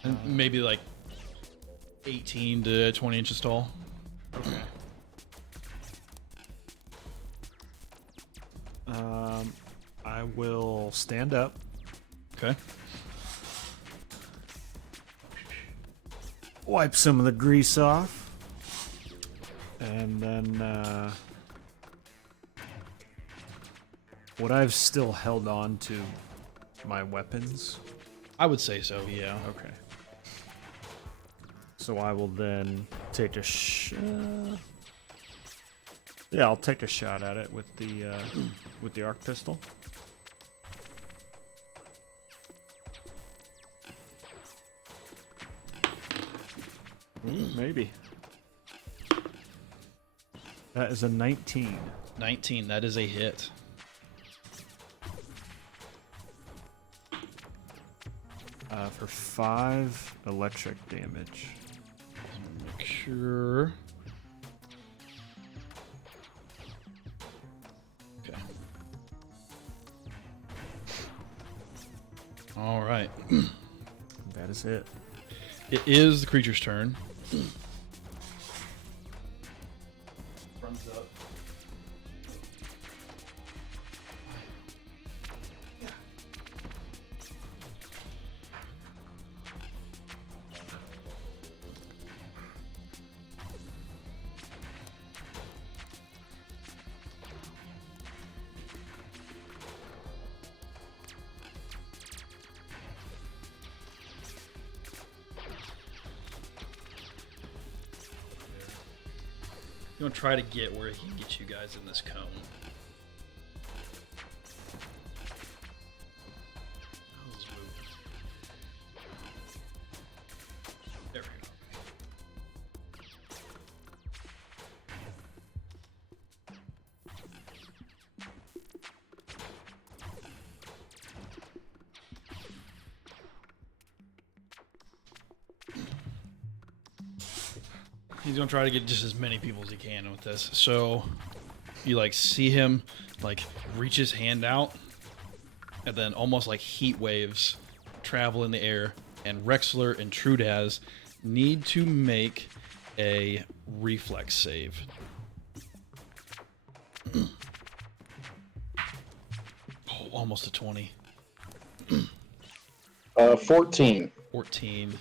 and maybe like 18 to 20 inches tall. Okay. I will stand up. Okay. Wipe some of the grease off. And then, would I've still held on to my weapons? I would say so, yeah. Okay. So I will then take a yeah, I'll take a shot at it with the arc pistol. Maybe. That is a 19. 19, that is a hit. For 5 electric damage. Make sure. Okay. All right. That is it. It is the creature's turn. Runs up. You want to try to get where he can get you guys in this cone. How's this move? There we go. He's gonna try to get just as many people as he can with this. So you like see him like reach his hand out, and then almost like heat waves travel in the air. And Rexler and Trudaz need to make a reflex save. Oh, almost a 20. 14. 14.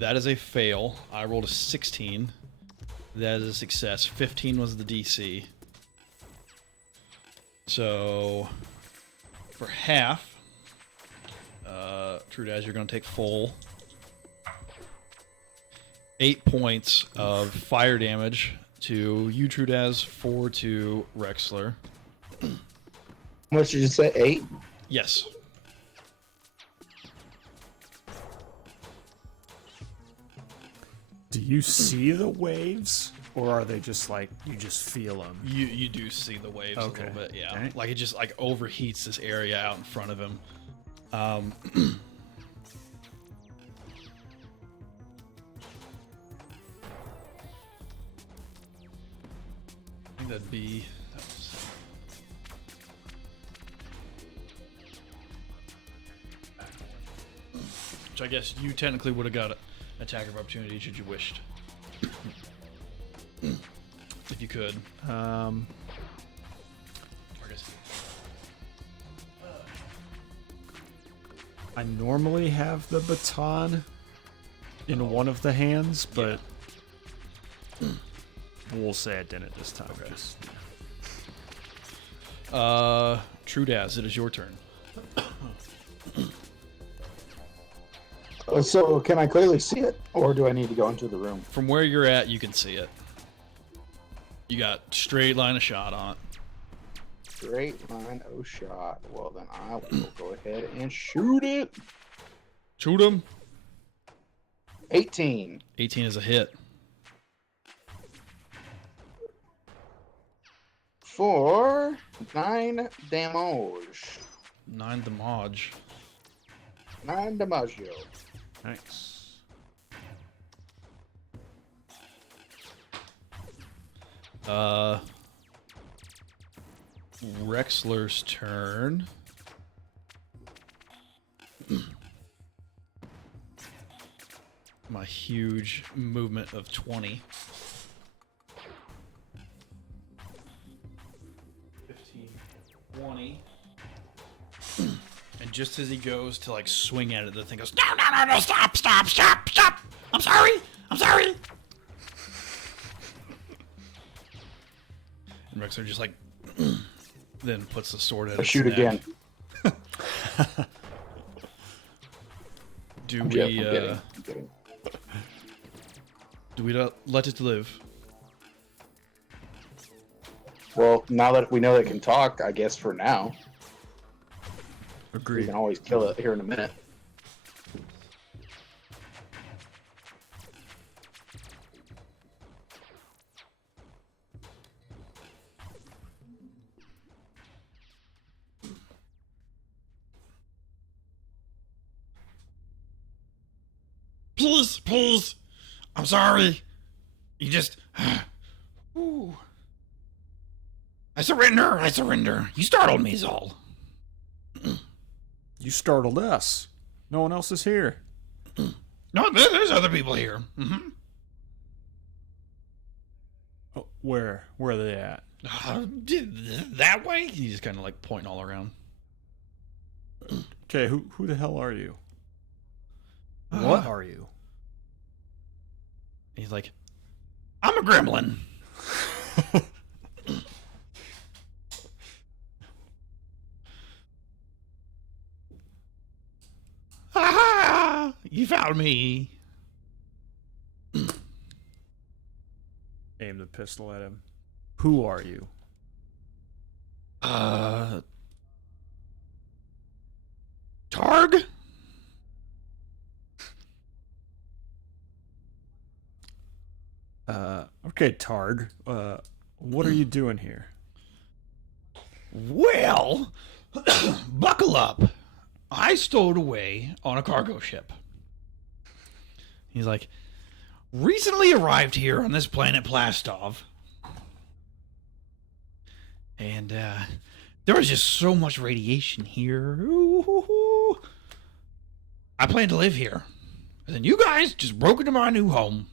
That is a fail. I rolled a 16. That is a success. 15 was the DC. So, for half, Trudaz, you're going to take full 8 points of fire damage to you, Trudaz, 4 to Rexler. How much did you say? 8? Yes. Do you see the waves, or are they just like you just feel them? You do see the waves a little bit, yeah. Okay. Like it just like overheats this area out in front of him. I think that'd be. Which I guess you technically would have got an attack of opportunity should you wished. If you could. I guess. I normally have the baton, in one of the hands, but we'll say I didn't this time. Okay. Just, True Daz, it is your turn. So can I clearly see it, or do I need to go into the room? From where you're at, you can see it. You got straight line of shot on it. Straight line of shot. Well, then I will go ahead and shoot it. Shoot him. 18. 18 is a hit. For 9 damage. 9 damage. 9 damage. nice. Rexler's turn. My huge movement of 20. 15, 20. And just as he goes to like swing at it, the thing goes, no, stop. I'm sorry. And Rexler just like, then puts the sword at I its shoot neck. again. Do I'm we, kidding. I'm kidding. do we let it live? Well, now that we know it can talk, I guess for now. We Agreed. can always kill it here in a minute. Please. I'm sorry. You just... Ooh. I surrender. You startled me, is all. You startled us. No one else is here. No, there's other people here. Mm-hmm. Oh, where are they at? That way? He's just kind of like pointing all around. Okay, who the hell are you? What are you? He's like, I'm a gremlin. Aha! You found me. Aim the pistol at him. Who are you? Targ? Okay, Targ. What are you doing here? Well, buckle up. I stowed away on a cargo ship. He's like, recently arrived here on this planet Plastov. And there was just so much radiation here. Ooh. I plan to live here. And then you guys just broke into my new home.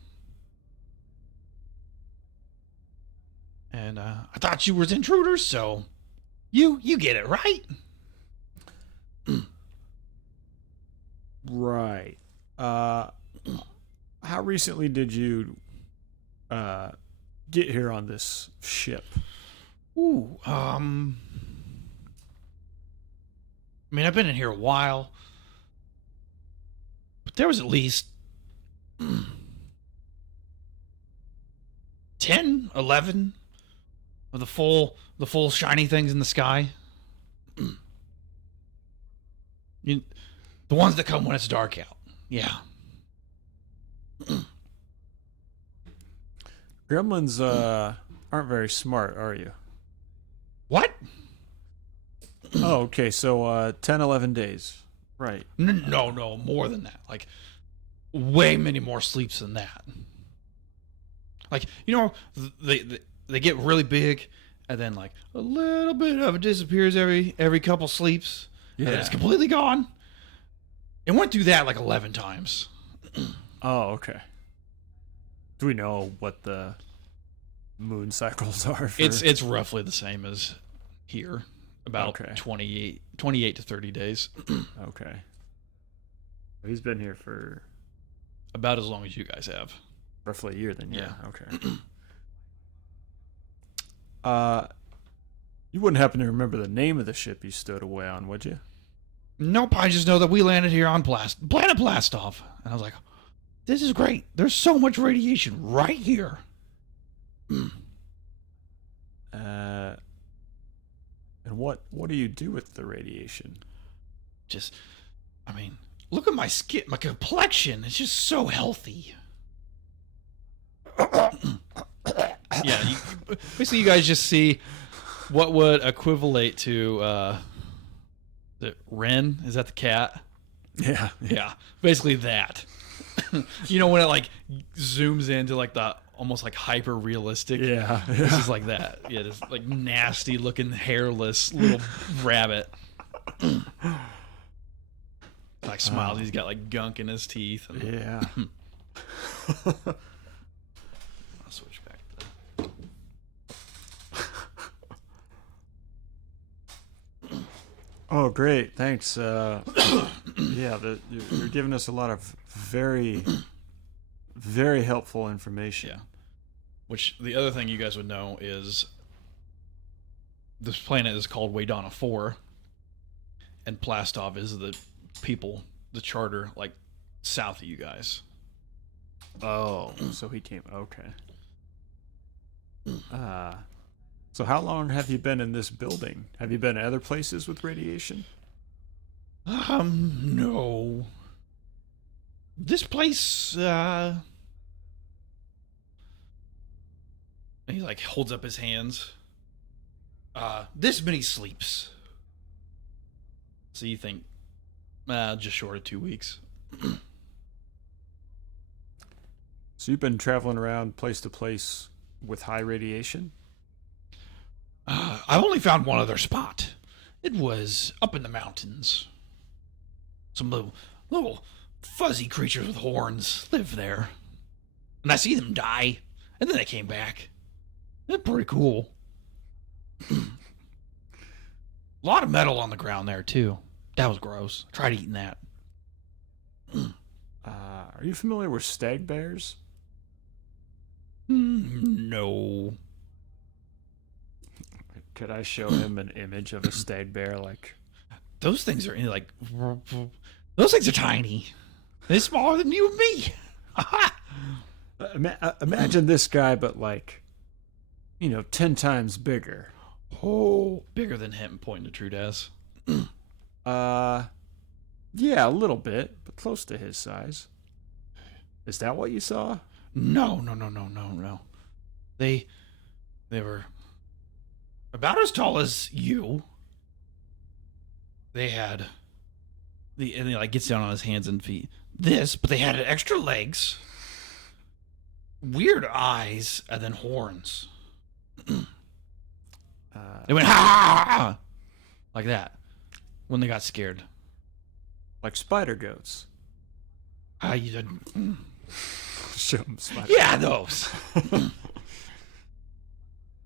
And I thought you was intruders, so you get it, right? Right. How recently did you get here on this ship? Ooh, I mean, I've been in here a while, but there was at least 10, 11 of the full shiny things in the sky. The ones that come when it's dark out. Yeah. Gremlins aren't very smart, are you? What? Oh, okay. So 10, 11 days. Right. No, more than that. Like, way many more sleeps than that. Like, you know, they get really big, and then like a little bit of it disappears every couple sleeps, and then it's completely gone. It went through that like 11 times. Oh, okay. Do we know what the moon cycles are? For... It's roughly the same as here, about Okay. 28 to 30 days. Okay. He's been here for About as long as you guys have. Roughly a year, then. Yeah. Yeah. Okay. You wouldn't happen to remember the name of the ship you stowed away on, would you? Nope, I just know that we landed here on Planet Blastoff. And I was like, this is great. There's so much radiation right here. And what do you do with the radiation? Just, I mean, look at my skin, my complexion. It's just so healthy. Yeah, basically you guys just see what would equivalent to the Ren. Is that the cat? Yeah. Yeah, basically that. You know, when it like zooms into like the almost like hyper realistic. Yeah. This is like that. Yeah, this like nasty looking hairless little rabbit. Like smiles. He's got like gunk in his teeth. And... Yeah. I'll switch back to that. Oh, great. Thanks. Yeah, you're giving us a lot of very, very helpful information. Yeah. Which the other thing you guys would know is this planet is called Waydana 4, and Plastov is the people, the charter, like south of you guys. Oh, so he came. Okay. So how long have you been in this building? Have you been other places with radiation? No. This place, he like holds up his hands. This many sleeps. So you think, just short of 2 weeks. So you've been traveling around place to place with high radiation? I've only found one other spot. It was up in the mountains. Some little fuzzy creatures with horns live there. And I see them die, and then they came back. They're pretty cool. A lot of metal on the ground there, too. That was gross. I tried eating that. Are you familiar with stag bears? No. Could I show him an image of a stag bear? Like, Those things are like... Those things are tiny. They're smaller than you and me. imagine this guy, but like, 10 times bigger. Oh, bigger than him, pointing to Trudaz. Yeah, a little bit, but close to his size. Is that what you saw? No. They were about as tall as you. They had and he like gets down on his hands and feet. But they had extra legs, weird eyes, and then horns. They went ha like that when they got scared. Like spider goats. You didn't. Show him spider. Yeah, those.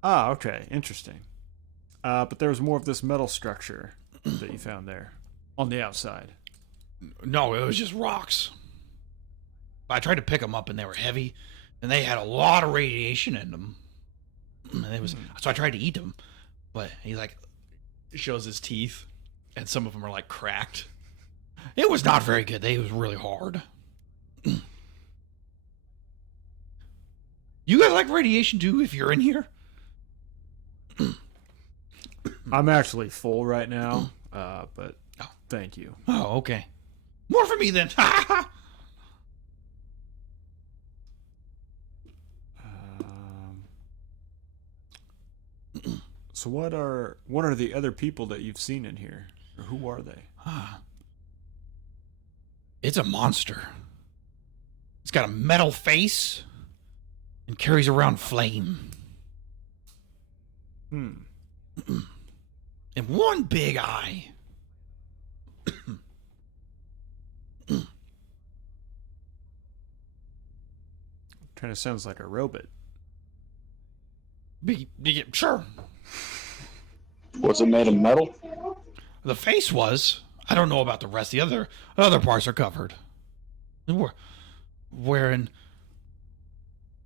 Okay, interesting. But there was more of this metal structure that you found there on the outside. No, it was just rocks. I tried to pick them up, and they were heavy, and they had a lot of radiation in them. And so I tried to eat them, but he like shows his teeth, and some of them are like cracked. It was not very good. It was really hard. You guys like radiation too? If you're in here, I'm actually full right now, but thank you. Oh, okay. More for me then. So what are the other people that you've seen in here? Or who are they? It's a monster. It's got a metal face and carries around flame. And one big eye. Kind of sounds like a robot. Sure. Was it made of metal? The face was. I don't know about the rest. The other parts are covered. wearing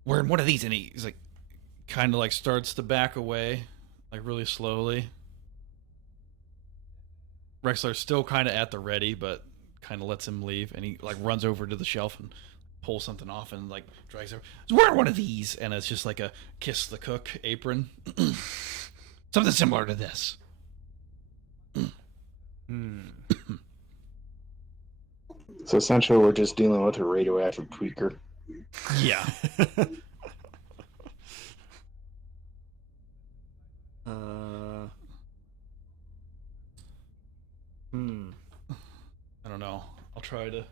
one of these, and he's like, kind of like starts to back away, like really slowly. Rexler's still kind of at the ready, but kind of lets him leave, and he like runs over to the shelf and pulls something off and like drags her. He's wearing one of these, and it's just like a kiss the cook apron, something similar to this. So essentially, we're just dealing with a radioactive tweaker. Yeah. I don't know. I'll try to.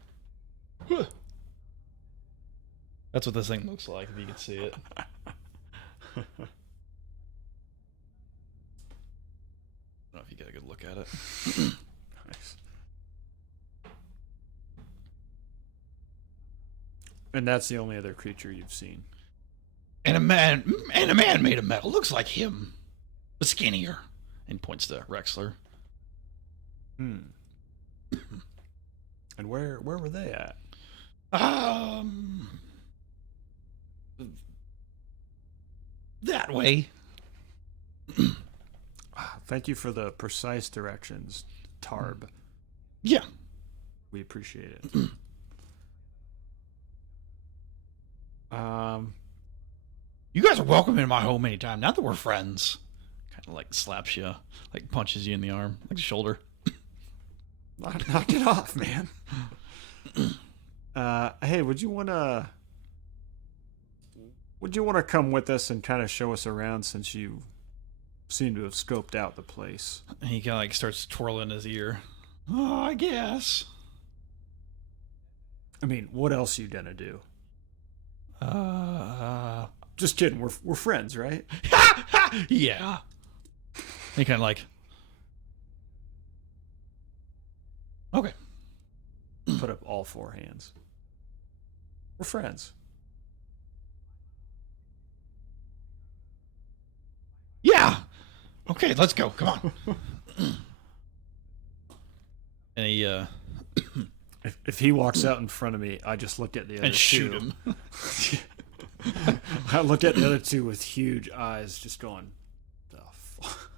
That's what this thing looks like, if you can see it. I don't know if you get a good look at it. Nice. And that's the only other creature you've seen. And a man made of metal. Looks like him, but skinnier. And points to Rexler. And where were they at? That way. Thank you for the precise directions, Tarb. Yeah. We appreciate it. You guys are welcome in my home anytime. Now that we're friends. Kind of like slaps you, like punches you in the arm, like the shoulder. Knock it off, man. Hey, would you wanna come with us and kind of show us around, since you seem to have scoped out the place? And he kind of like starts twirling his ear. Oh, I guess. I mean, what else you gonna do? Just kidding. We're friends, right? Yeah. He kind of like. Okay. Put up all four hands. We're friends. Yeah. Okay, let's go. Come on. And he If he walks out in front of me, I just look at the other and two. shoot him. I look at the other two with huge eyes, just going, the fuck.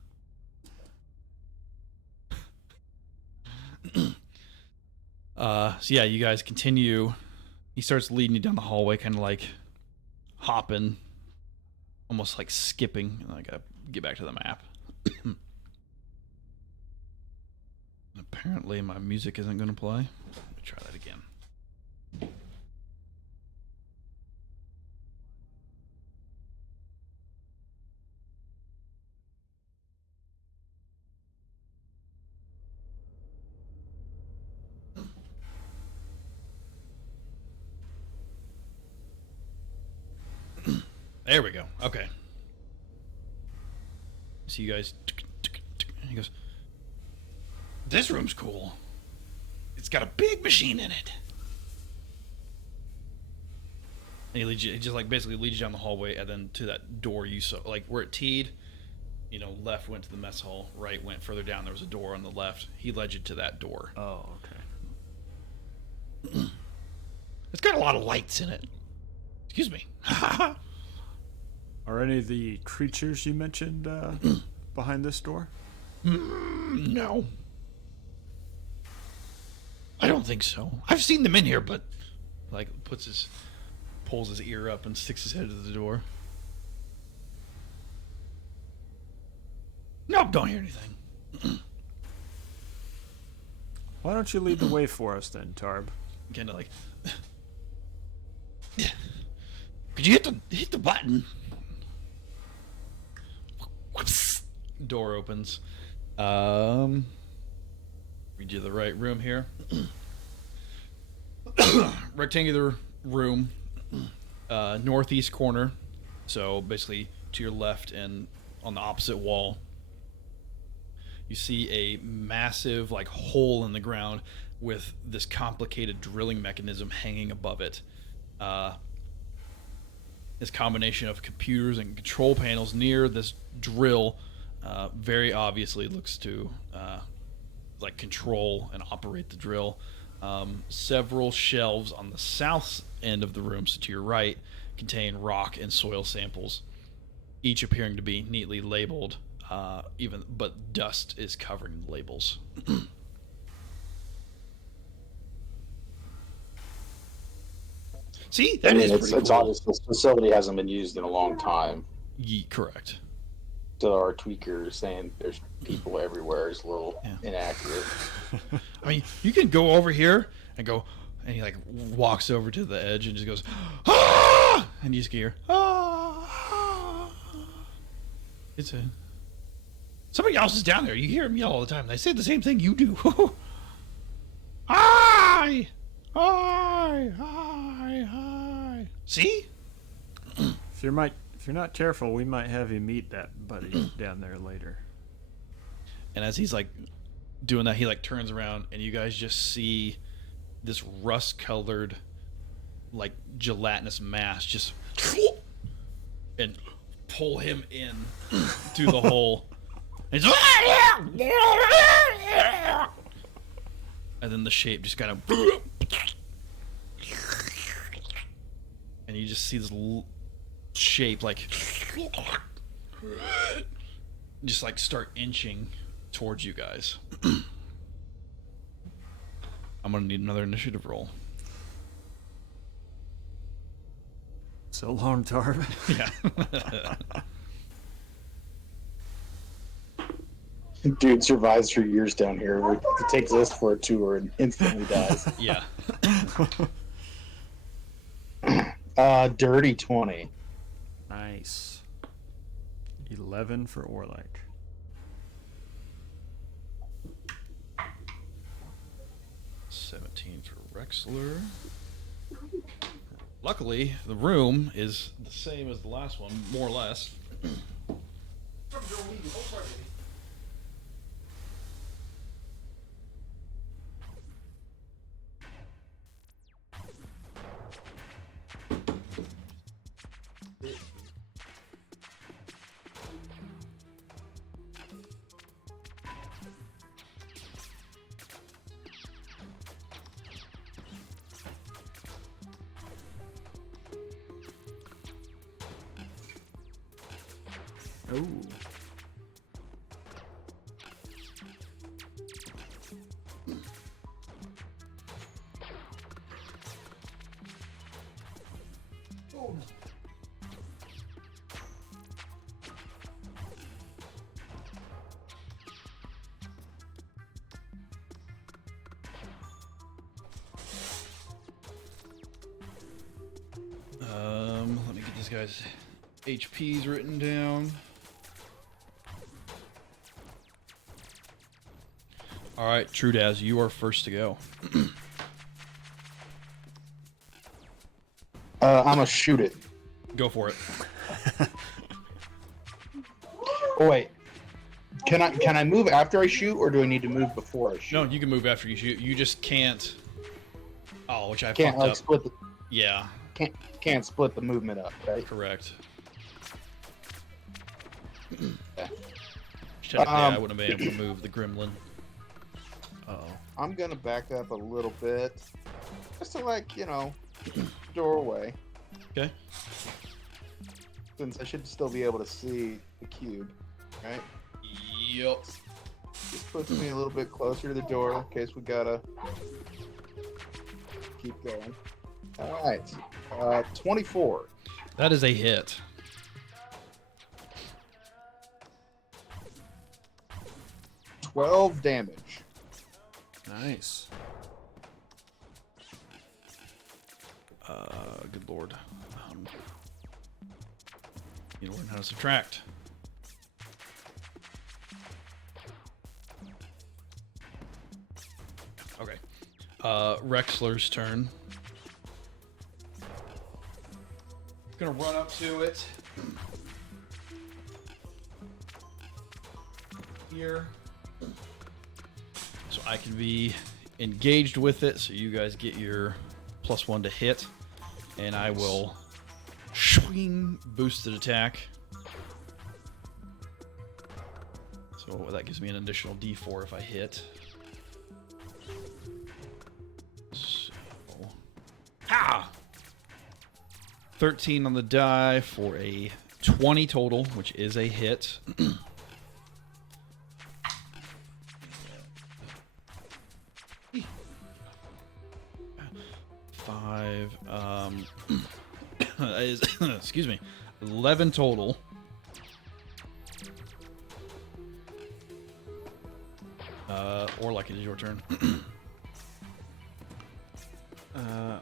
So yeah, you guys continue. He starts leading you down the hallway, kind of like hopping, almost like skipping. And I gotta get back to the map. Apparently, my music isn't gonna play. Let me try that again. There we go. Okay. So you guys. He goes. This room's cool. It's got a big machine in it. And he leads you. He just like basically leads you down the hallway and then to that door you saw, like where it teed. You know, left went to the mess hall. Right went further down. There was a door on the left. He led you to that door. Oh, okay. It's got a lot of lights in it. Excuse me. Are any of the creatures you mentioned behind this door? No. I don't think so. I've seen them in here, but like pulls his ear up and sticks his head to the door. Nope, don't hear anything. Why don't you lead the way for us then, Tarb? Kind of like. Could you hit the button? Whoops. Door opens. Read you the right room here. Rectangular room, northeast corner. So basically to your left and on the opposite wall, you see a massive like hole in the ground with this complicated drilling mechanism hanging above it. This combination of computers and control panels near this drill very obviously looks to like control and operate the drill. Several shelves on the south end of the room, so to your right, contain rock and soil samples, each appearing to be neatly labeled, but dust is covering the labels. See, that is pretty it's cool. obvious this facility hasn't been used in a long time. Correct. So our tweaker saying there's people everywhere is a little inaccurate. I mean, you can go over here and go, and he like walks over to the edge and just goes, ah! And you just hear, ah! It's a somebody else is down there. You hear him yell all the time. They say the same thing you do. Hi, hi, hi, hi. See? If you're not careful, we might have you meet that buddy down there later. And as he's like doing that, he like turns around and you guys just see this rust-colored, like gelatinous mass just and pull him in through the hole. And, and then the shape just kind of, and you just see this shape like just like start inching towards you guys. I'm gonna need another initiative roll. So long, Tarb. Yeah. Dude survives for years down here. It takes us for a tour and instantly dies. Yeah. Dirty 20. Nice. 11 for Orlek. For Rexler. Luckily, the room is the same as the last one, more or less. Oh. Let me get this guy's HPs written down. All right, Trudaz, you are first to go. I'm gonna shoot it. Go for it. Oh wait, can I move after I shoot, or do I need to move before I shoot? No, you can move after you shoot. You just can't. Oh, which I Can't fucked like up. split the Yeah, can't split the movement up, right? correct. Yeah. Technically, I wouldn't have been able to move the gremlin. Uh-oh. I'm gonna back up a little bit, just to doorway, Okay. since I should still be able to see the cube, right? Yep. Just puts me a little bit closer to the door in case we gotta keep going. All right, 24. That is a hit. $12 damage. Nice. Good lord. You learn how to subtract. Okay. Rexler's turn. Gonna run up to it. Here. So I can be engaged with it, so you guys get your +1 to hit. And I will swing boosted attack. So that gives me an additional D4 if I hit. Ah! 13 on the die for a 20 total, which is a hit. Five. That is, excuse me, 11 total. Or like it is your turn.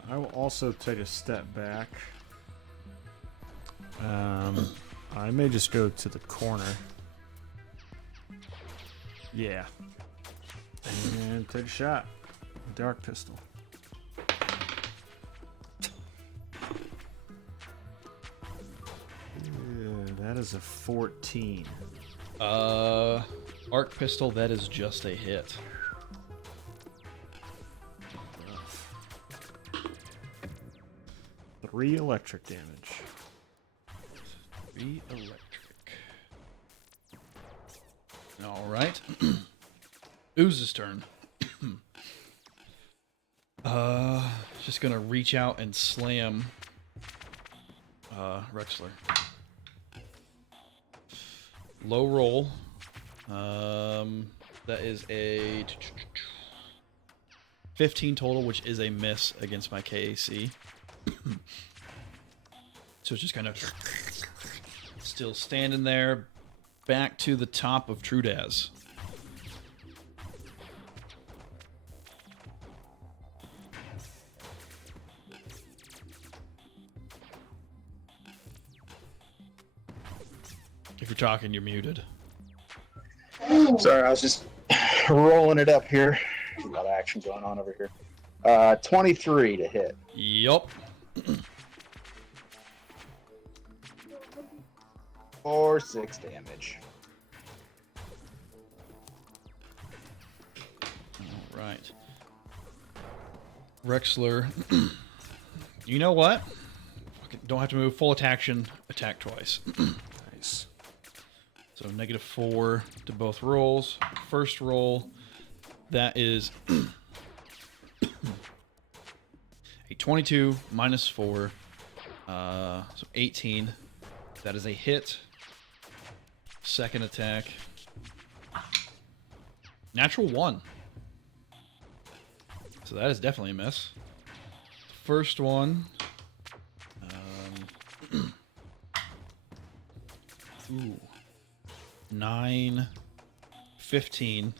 I will also take a step back. I may just go to the corner. Yeah. And take a shot. Dark pistol. Yeah, that is a 14. Arc pistol, that is just a hit. 3 electric damage. 3 electric. Alright. Ooze's turn. Just gonna reach out and slam Rexler. Low roll. That is a 15 total, which is a miss against my KAC. So it's just kind of still standing there, back to the top of Trudaz. If you're talking, you're muted. Sorry, I was just rolling it up here. A lot of action going on over here. 23 to hit. Yup. For 6 damage. All right. Rexler. You know what? Don't have to move. Full attack twice. Nice. So -4 to both rolls. First roll, that is a 22 -4, so 18. That is a hit. Second attack, natural 1. So that is definitely a miss. First one. Ooh. 9, 15.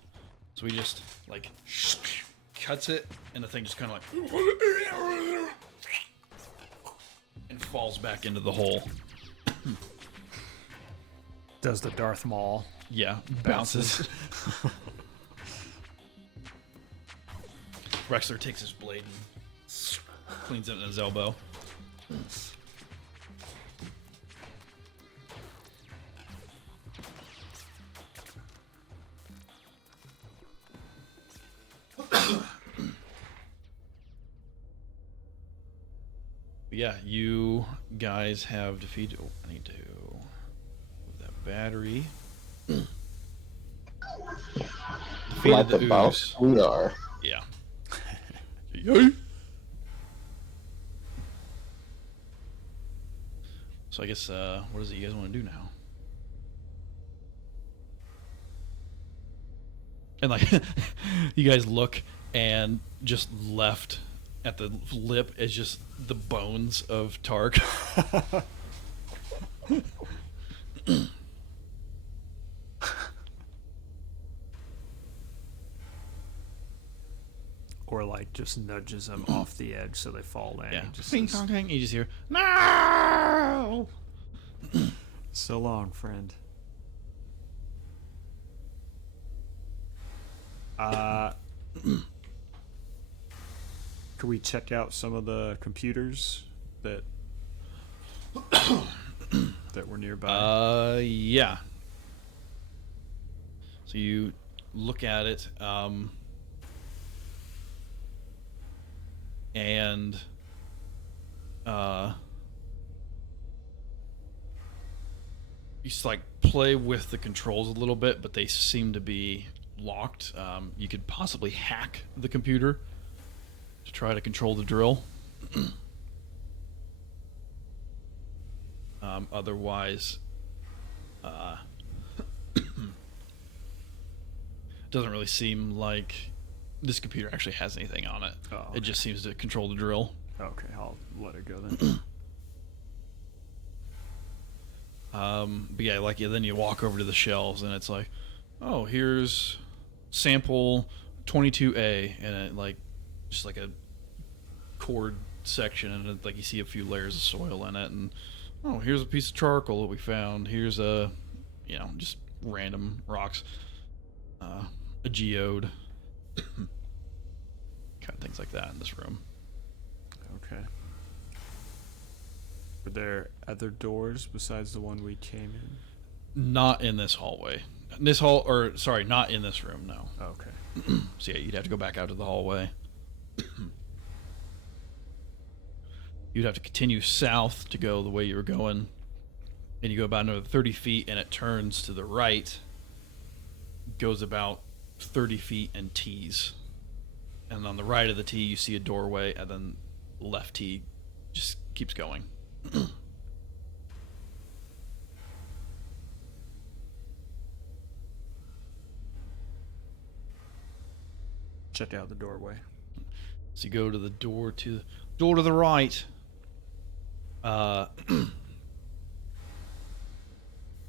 So he just like cuts it, and the thing just kind of like and falls back into the hole. Does the Darth Maul? Yeah, bounces. Rexler takes his blade and cleans it in his elbow. Yeah, you guys have defeated. Oh, I need to move that battery. Defeated Like the the boss ooze. we are. Yeah. Yay. So I guess, what is it you guys want to do now? And like, you guys look, and just left at the lip is just the bones of Tark. Or like just nudges them off the edge so they fall in. Yeah. He just Ping, says, tong, tang. You just hear, no! so long, friend. Could we check out some of the computers that that were nearby? Yeah. So you look at it, and you just like play with the controls a little bit, but they seem to be locked. You could possibly hack the computer to try to control the drill. Otherwise, doesn't really seem like this computer actually has anything on it. Oh, okay. It just seems to control the drill. Okay, I'll let it go then. But yeah, like then you walk over to the shelves and it's like, oh, here's sample 22A, and it like just like a cord section, and it, like you see a few layers of soil in it, and oh, here's a piece of charcoal that we found. Here's a, just random rocks, a geode, kind of things like that in this room. Okay. Were there other doors besides the one we came in? Not in this hallway. Not in this room, no. Okay. So yeah, you'd have to go back out to the hallway. You'd have to continue south to go the way you were going. And you go about another 30 feet, and it turns to the right. Goes about 30 feet and tees. And on the right of the T, you see a doorway, and then left T just keeps going. Check out the doorway. So you go to the door to the right.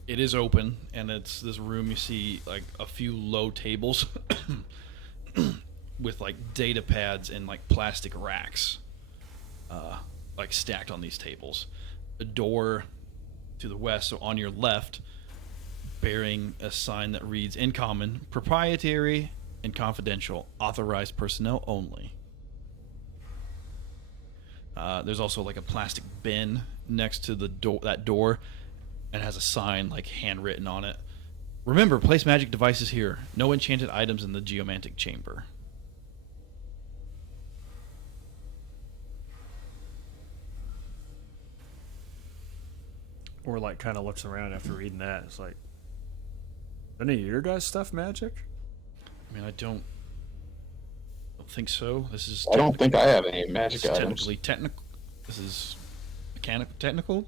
It is open, and it's this room. You see like a few low tables with like data pads and like plastic racks, like stacked on these tables. A door to the west, so on your left, bearing a sign that reads in common, proprietary and confidential, authorized personnel only. There's also like a plastic bin next to the door, and has a sign like handwritten on it. Remember, place magic devices here. No enchanted items in the geomantic chamber. Or like kind of looks around after reading that. It's like, any of your guys' stuff magic? I mean, I don't think so. This is. I don't think I have any magic this is items. technically technical. This is technical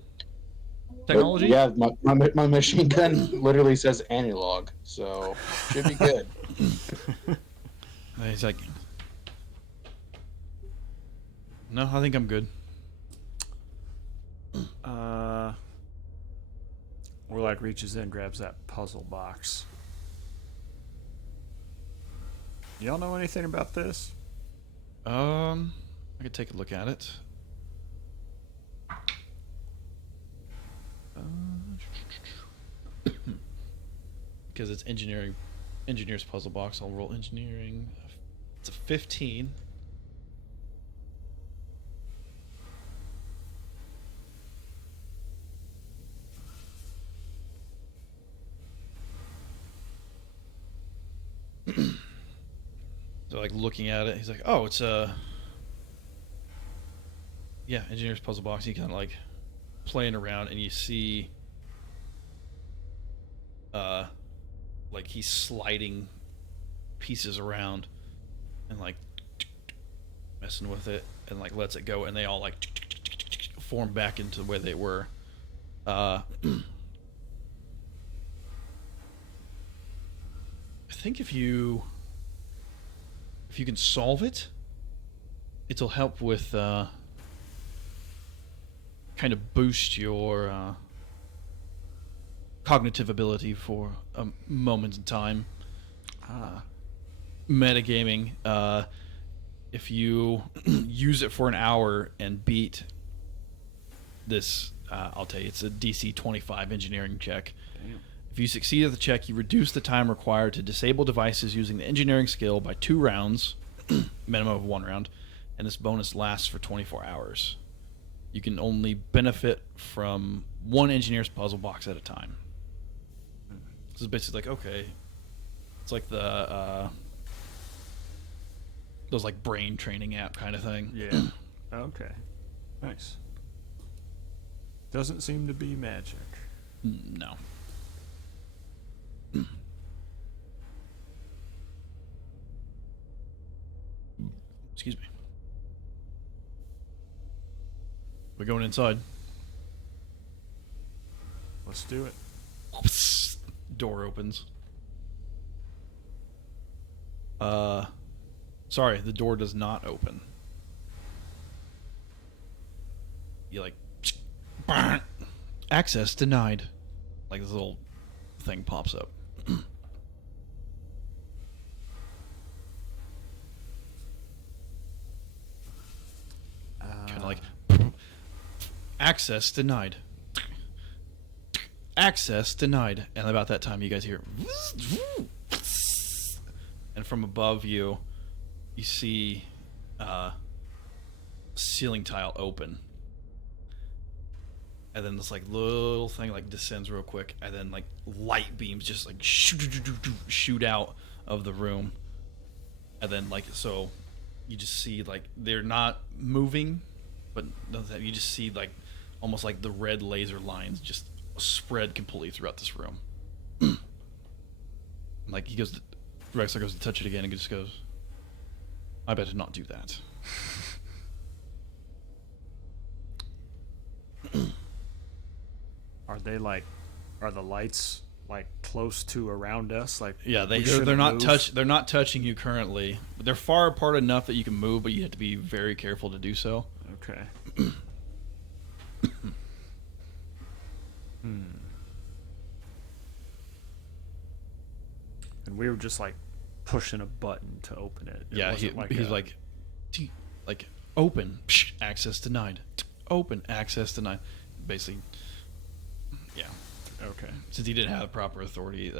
technology. Yeah, my machine gun literally says analog, so should be good. He's like, no, I think I'm good. Warlock reaches in, grabs that puzzle box. Y'all know anything about this? I could take a look at it. Because it's engineer's puzzle box, I'll roll engineering. It's a 15. So like looking at it, he's like, oh, it's a engineer's puzzle box. You kind of like playing around, and you see like he's sliding pieces around and like messing with it, and like lets it go, and they all like form back into where they were. I think if you can solve it, it'll help with kind of boost your cognitive ability for a moment in time. Metagaming. If you use it for an hour and beat this, I'll tell you, it's a DC 25 engineering check. Damn. If you succeed at the check, you reduce the time required to disable devices using the engineering skill by 2 rounds, minimum of 1 round, and this bonus lasts for 24 hours. You can only benefit from 1 engineer's puzzle box at a time. This is basically like, okay, it's like the those like brain training app kind of thing. Yeah. Okay. Nice. Doesn't seem to be magic. No. Excuse me. We're going inside. Let's do it. Door opens. Sorry, the door does not open. You like access denied. Like this little thing pops up. Kind of like access denied. Access denied. And about that time, you guys hear, and from above you, you see ceiling tile open, and then this like little thing like descends real quick, and then like light beams just like shoot out of the room, and then like so, you just see like they're not moving, but you just see like almost like the red laser lines just spread completely throughout this room. Like he goes, Rexler goes to touch it again and just goes, I better not do that. Are the lights like close to around us? Like Yeah, we they're not move? they're not touching you currently. But they're far apart enough that you can move, but you have to be very careful to do so. Okay. And we were just like pushing a button to open it. It Yeah, wasn't he's a- like, like open, access denied. Open, access denied. Basically, yeah. okay. Since he didn't have proper authority,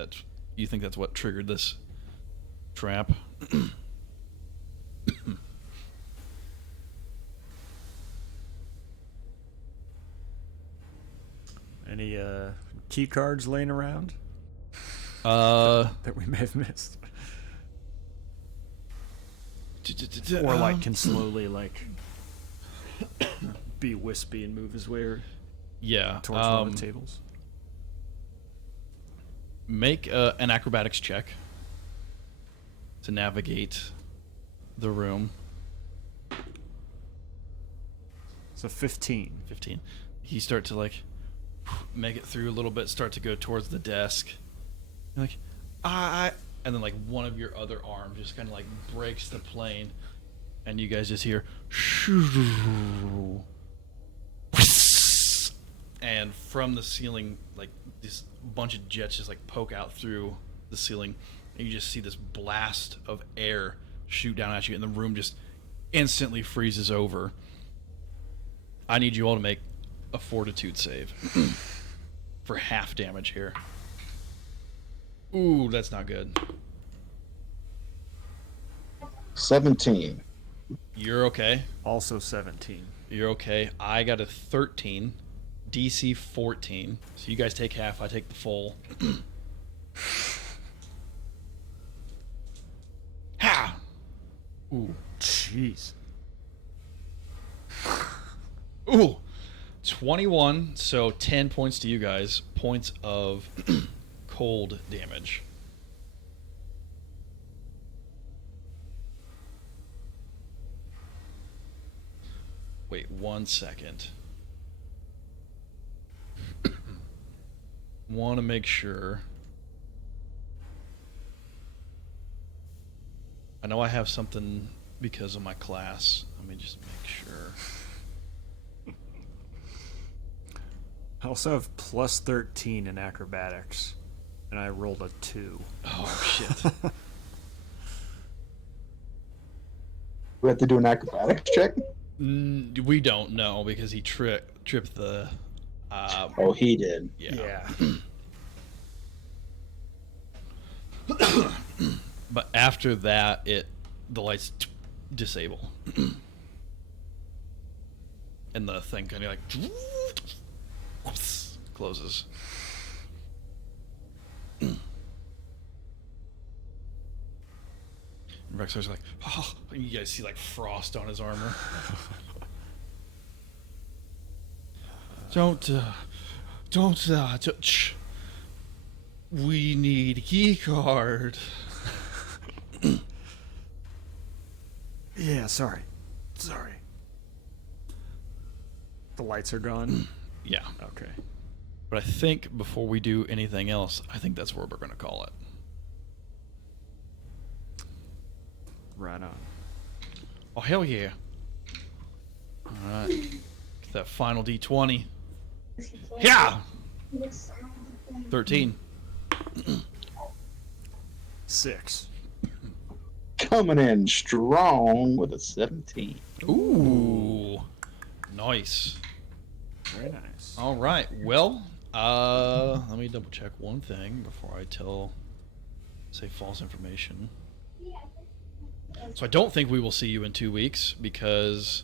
you think that's what triggered this trap. Any key cards laying around that we may have missed, or like can slowly like be wispy and move his way yeah. towards one of the tables? Make an acrobatics check to navigate the room. It's a 15. 15. You start to like make it through a little bit, start to go towards the desk. You're like, and then like one of your other arms just kind of like breaks the plane, and you guys just hear, and from the ceiling, like this bunch of jets just like poke out through the ceiling, and you just see this blast of air shoot down at you, and the room just instantly freezes over. I need you all to make a fortitude save for half damage here. Ooh, that's not good. 17. You're okay. Also 17. You're okay. I got a 13, DC 14. So you guys take half, I take the full. Ha! Ooh. Jeez. Ooh. 21, so 10 points to you guys. Points of cold damage. Wait 1 second. Want to make sure. I know I have something because of my class. Let me just make sure. I also have plus 13 in acrobatics, and I rolled a 2. Oh, shit. We have to do an acrobatics check? We don't know because he tripped the... Oh, he did. Yeah. But after that, the lights disable. And the thing kind of like... closes. And Rexar's like, oh, and you guys see like frost on his armor. Don't, shh. We need a key card. Yeah, sorry. The lights are gone. Yeah. Okay. But I think before we do anything else, I think that's where we're going to call it. Right on. Oh, hell yeah. All right. Get that final D20. Yeah! 13. 6. Coming in strong with a 17. Ooh. Nice. Very nice. All right. Well, let me double check one thing before I say false information. So I don't think we will see you in 2 weeks because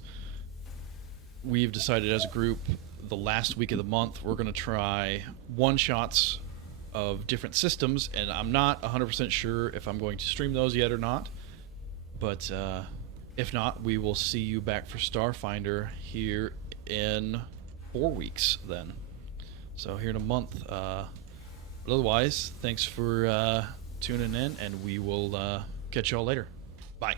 we've decided as a group the last week of the month we're going to try one-shots of different systems, and I'm not 100% sure if I'm going to stream those yet or not. But if not, we will see you back for Starfinder here in 4 weeks then. So here in a month. But otherwise, thanks for tuning in, and we will catch y'all later. Bye.